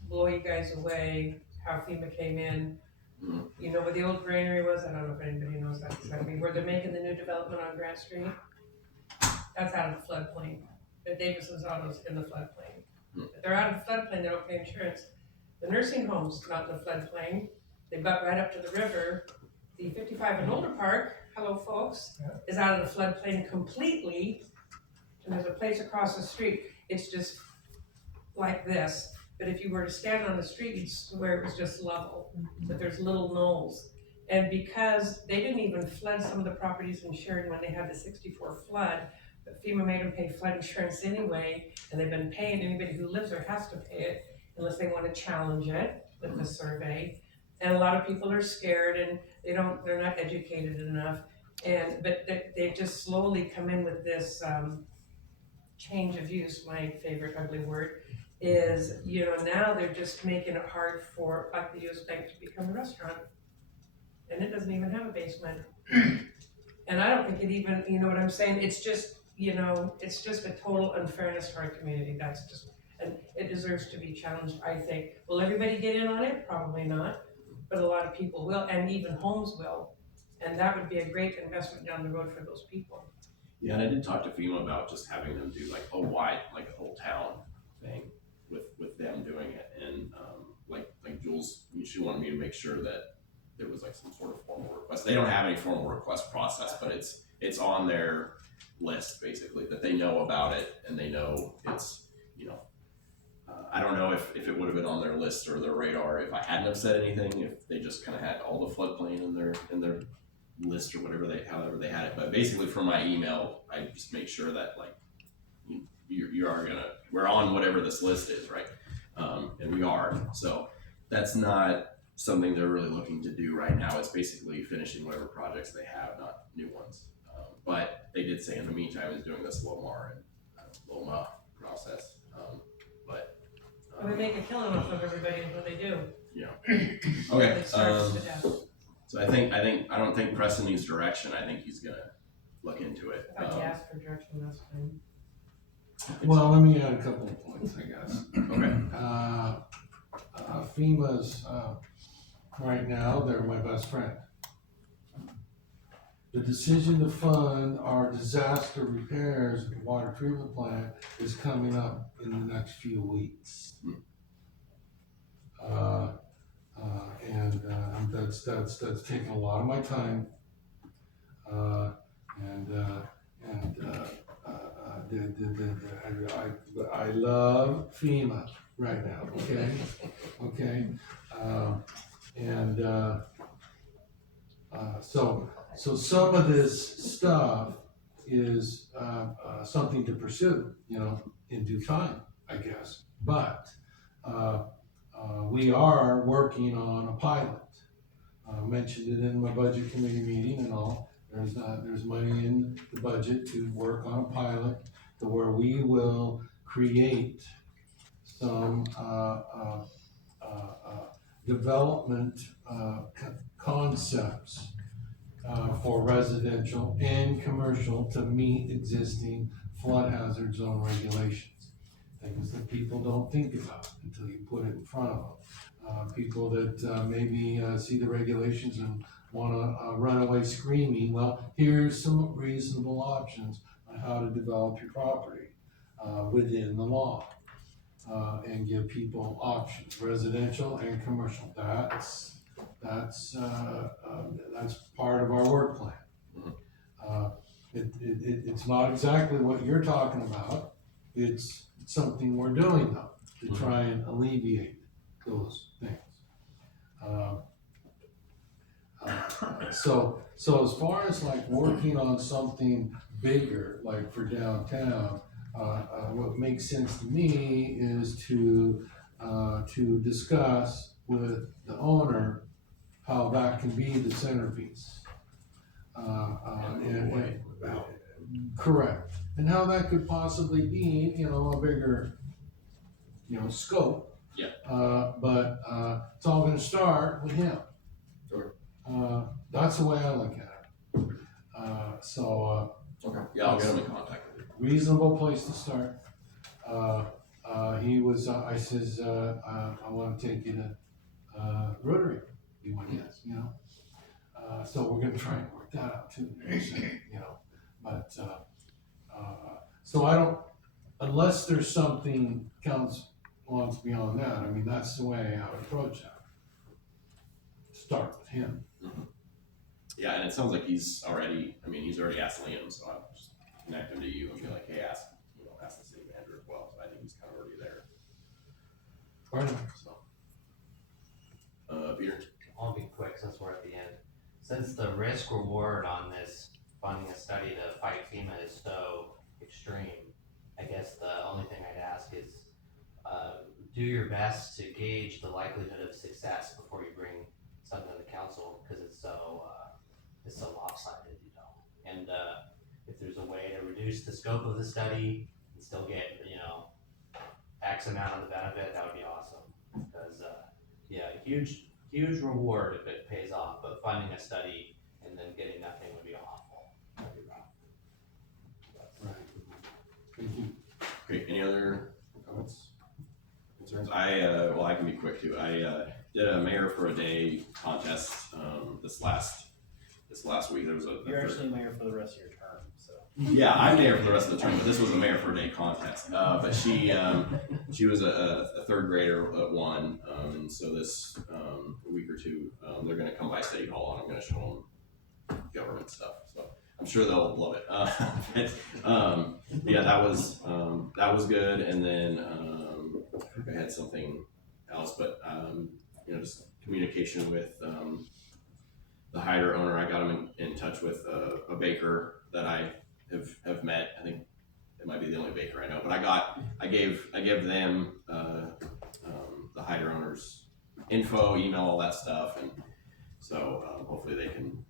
blow you guys away how FEMA came in. Mhm. You know where the old granary was? I don't know if anybody knows that exactly. Where they're making the new development on Grant Street? That's out of the floodplain. The Davison's Auto's in the floodplain. If they're out of the floodplain, they don't pay insurance. The nursing home's not in the floodplain. They butt right up to the river. The 55 and older park, hello folks, is out of the floodplain completely. And there's a place across the street. It's just like this. But if you were to stand on the street, you'd swear it was just level. But there's little knolls. And because they didn't even flood some of the properties in Sheridan when they had the 64 flood, but FEMA made them pay flood insurance anyway, and they've been paying, anybody who lives there has to pay it unless they want to challenge it with the survey. And a lot of people are scared and they're not educated enough. But they've just slowly come in with this change of use, my favorite ugly word, is, you know, now they're just making it hard for, like, the US Bank to become a restaurant. And it doesn't even have a basement. And I don't think it even, you know what I'm saying? It's just, you know, it's just a total unfairness to our community. That's just, and it deserves to be challenged, I think. Will everybody get in on it? Probably not. But a lot of people will, and even homes will. And that would be a great investment down the road for those people. Yeah, and I did talk to FEMA about just having them do like a whole town thing with them doing it. And like Jules, she wanted me to make sure that there was like some sort of formal request. They don't have any formal request process, but it's on their list basically, that they know about it and they know it's, you know, I don't know if it would have been on their list or their radar if I hadn't have said anything, if they just kind of had all the floodplain in their list or however they had it. But basically from my email, I just make sure that like we're on whatever this list is, right? And we are. So that's not something they're really looking to do right now. It's basically finishing whatever projects they have, not new ones. But they did say in the meantime is doing this Lomar and Loma process. And they make a killing off of everybody is what they do. Yeah. Okay. They starve to death. So I don't think Preston needs direction. I think he's gonna look into it. I thought you asked for direction last time. Well, let me add a couple of points, I guess. Okay. FEMA's, right now, they're my best friend. The decision to fund our disaster repairs at the water treatment plant is coming up in the next few weeks. And that's taken a lot of my time. I love FEMA right now, okay? So some of this stuff is something to pursue, you know, in due time, I guess. But we are working on a pilot. I mentioned it in my budget committee meeting and all. There's money in the budget to work on a pilot to where we will create some development concepts for residential and commercial to meet existing flood hazard zone regulations. Things that people don't think about until you put it in front of them. People that maybe see the regulations and wanna run away screaming, well, here's some reasonable options on how to develop your property within the law. And give people options, residential and commercial. That's part of our work plan, It's not exactly what you're talking about, it's something we're doing though, to try and alleviate those things. So as far as like working on something bigger, like for downtown, what makes sense to me is to discuss with the owner how that can be the centerpiece. Correct, and how that could possibly be, a bigger, scope. Yeah. But it's all gonna start with him. Sure. That's the way I look at it. Okay. Yeah, I'll get him in contact with you. Reasonable place to start. He was, I says, I wanna take you to, Rotary. He went, yes, so we're gonna try and work that out too, but, so I don't, unless there's something council wants beyond that, I mean, that's the way I would approach that. Start with him. Yeah, and it sounds like he's already asked Liam, so I'll just connect him to you and be like, hey, ask the city manager as well, so I think he's kind of already there. Pardon? So, Peter? I'll be quick since we're at the end. Since the risk reward on this funding a study to fight FEMA is so extreme, I guess the only thing I'd ask is, do your best to gauge the likelihood of success before you bring something to the council, because it's so lopsided, And if there's a way to reduce the scope of the study and still get, X amount of the benefit, that would be awesome. Because, huge reward if it pays off, but funding a study and then getting nothing would be awful. That'd be rough. Right. Thank you. Okay, any other comments, concerns? I can be quick too. I did a mayor for a day contest this last week. There was You're actually mayor for the rest of your term, so. Yeah, I'm mayor for the rest of the term, but this was a mayor for a day contest. But she was a third grader at one, so this week or two, they're gonna come by City Hall and I'm gonna show them government stuff. So I'm sure they'll love it. Yeah, that was good. And then I think I had something else, but just communication with the hider owner. I got him in touch with a baker that I have met. I think it might be the only baker I know, but I gave them the hider owner's info, email, all that stuff, and so hopefully they can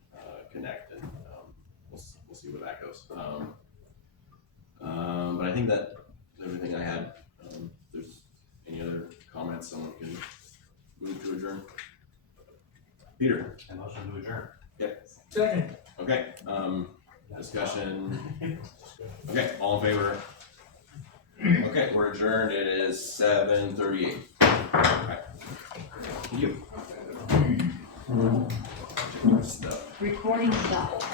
connect, and we'll see where that goes. But I think that's everything I had. If there's any other comments, someone can move to adjourn. Peter. And motion to adjourn. Okay. Second. Okay. Discussion. Okay. All in favor? Okay. We're adjourned. It is 7:38. Okay. Thank you. Recording stopped.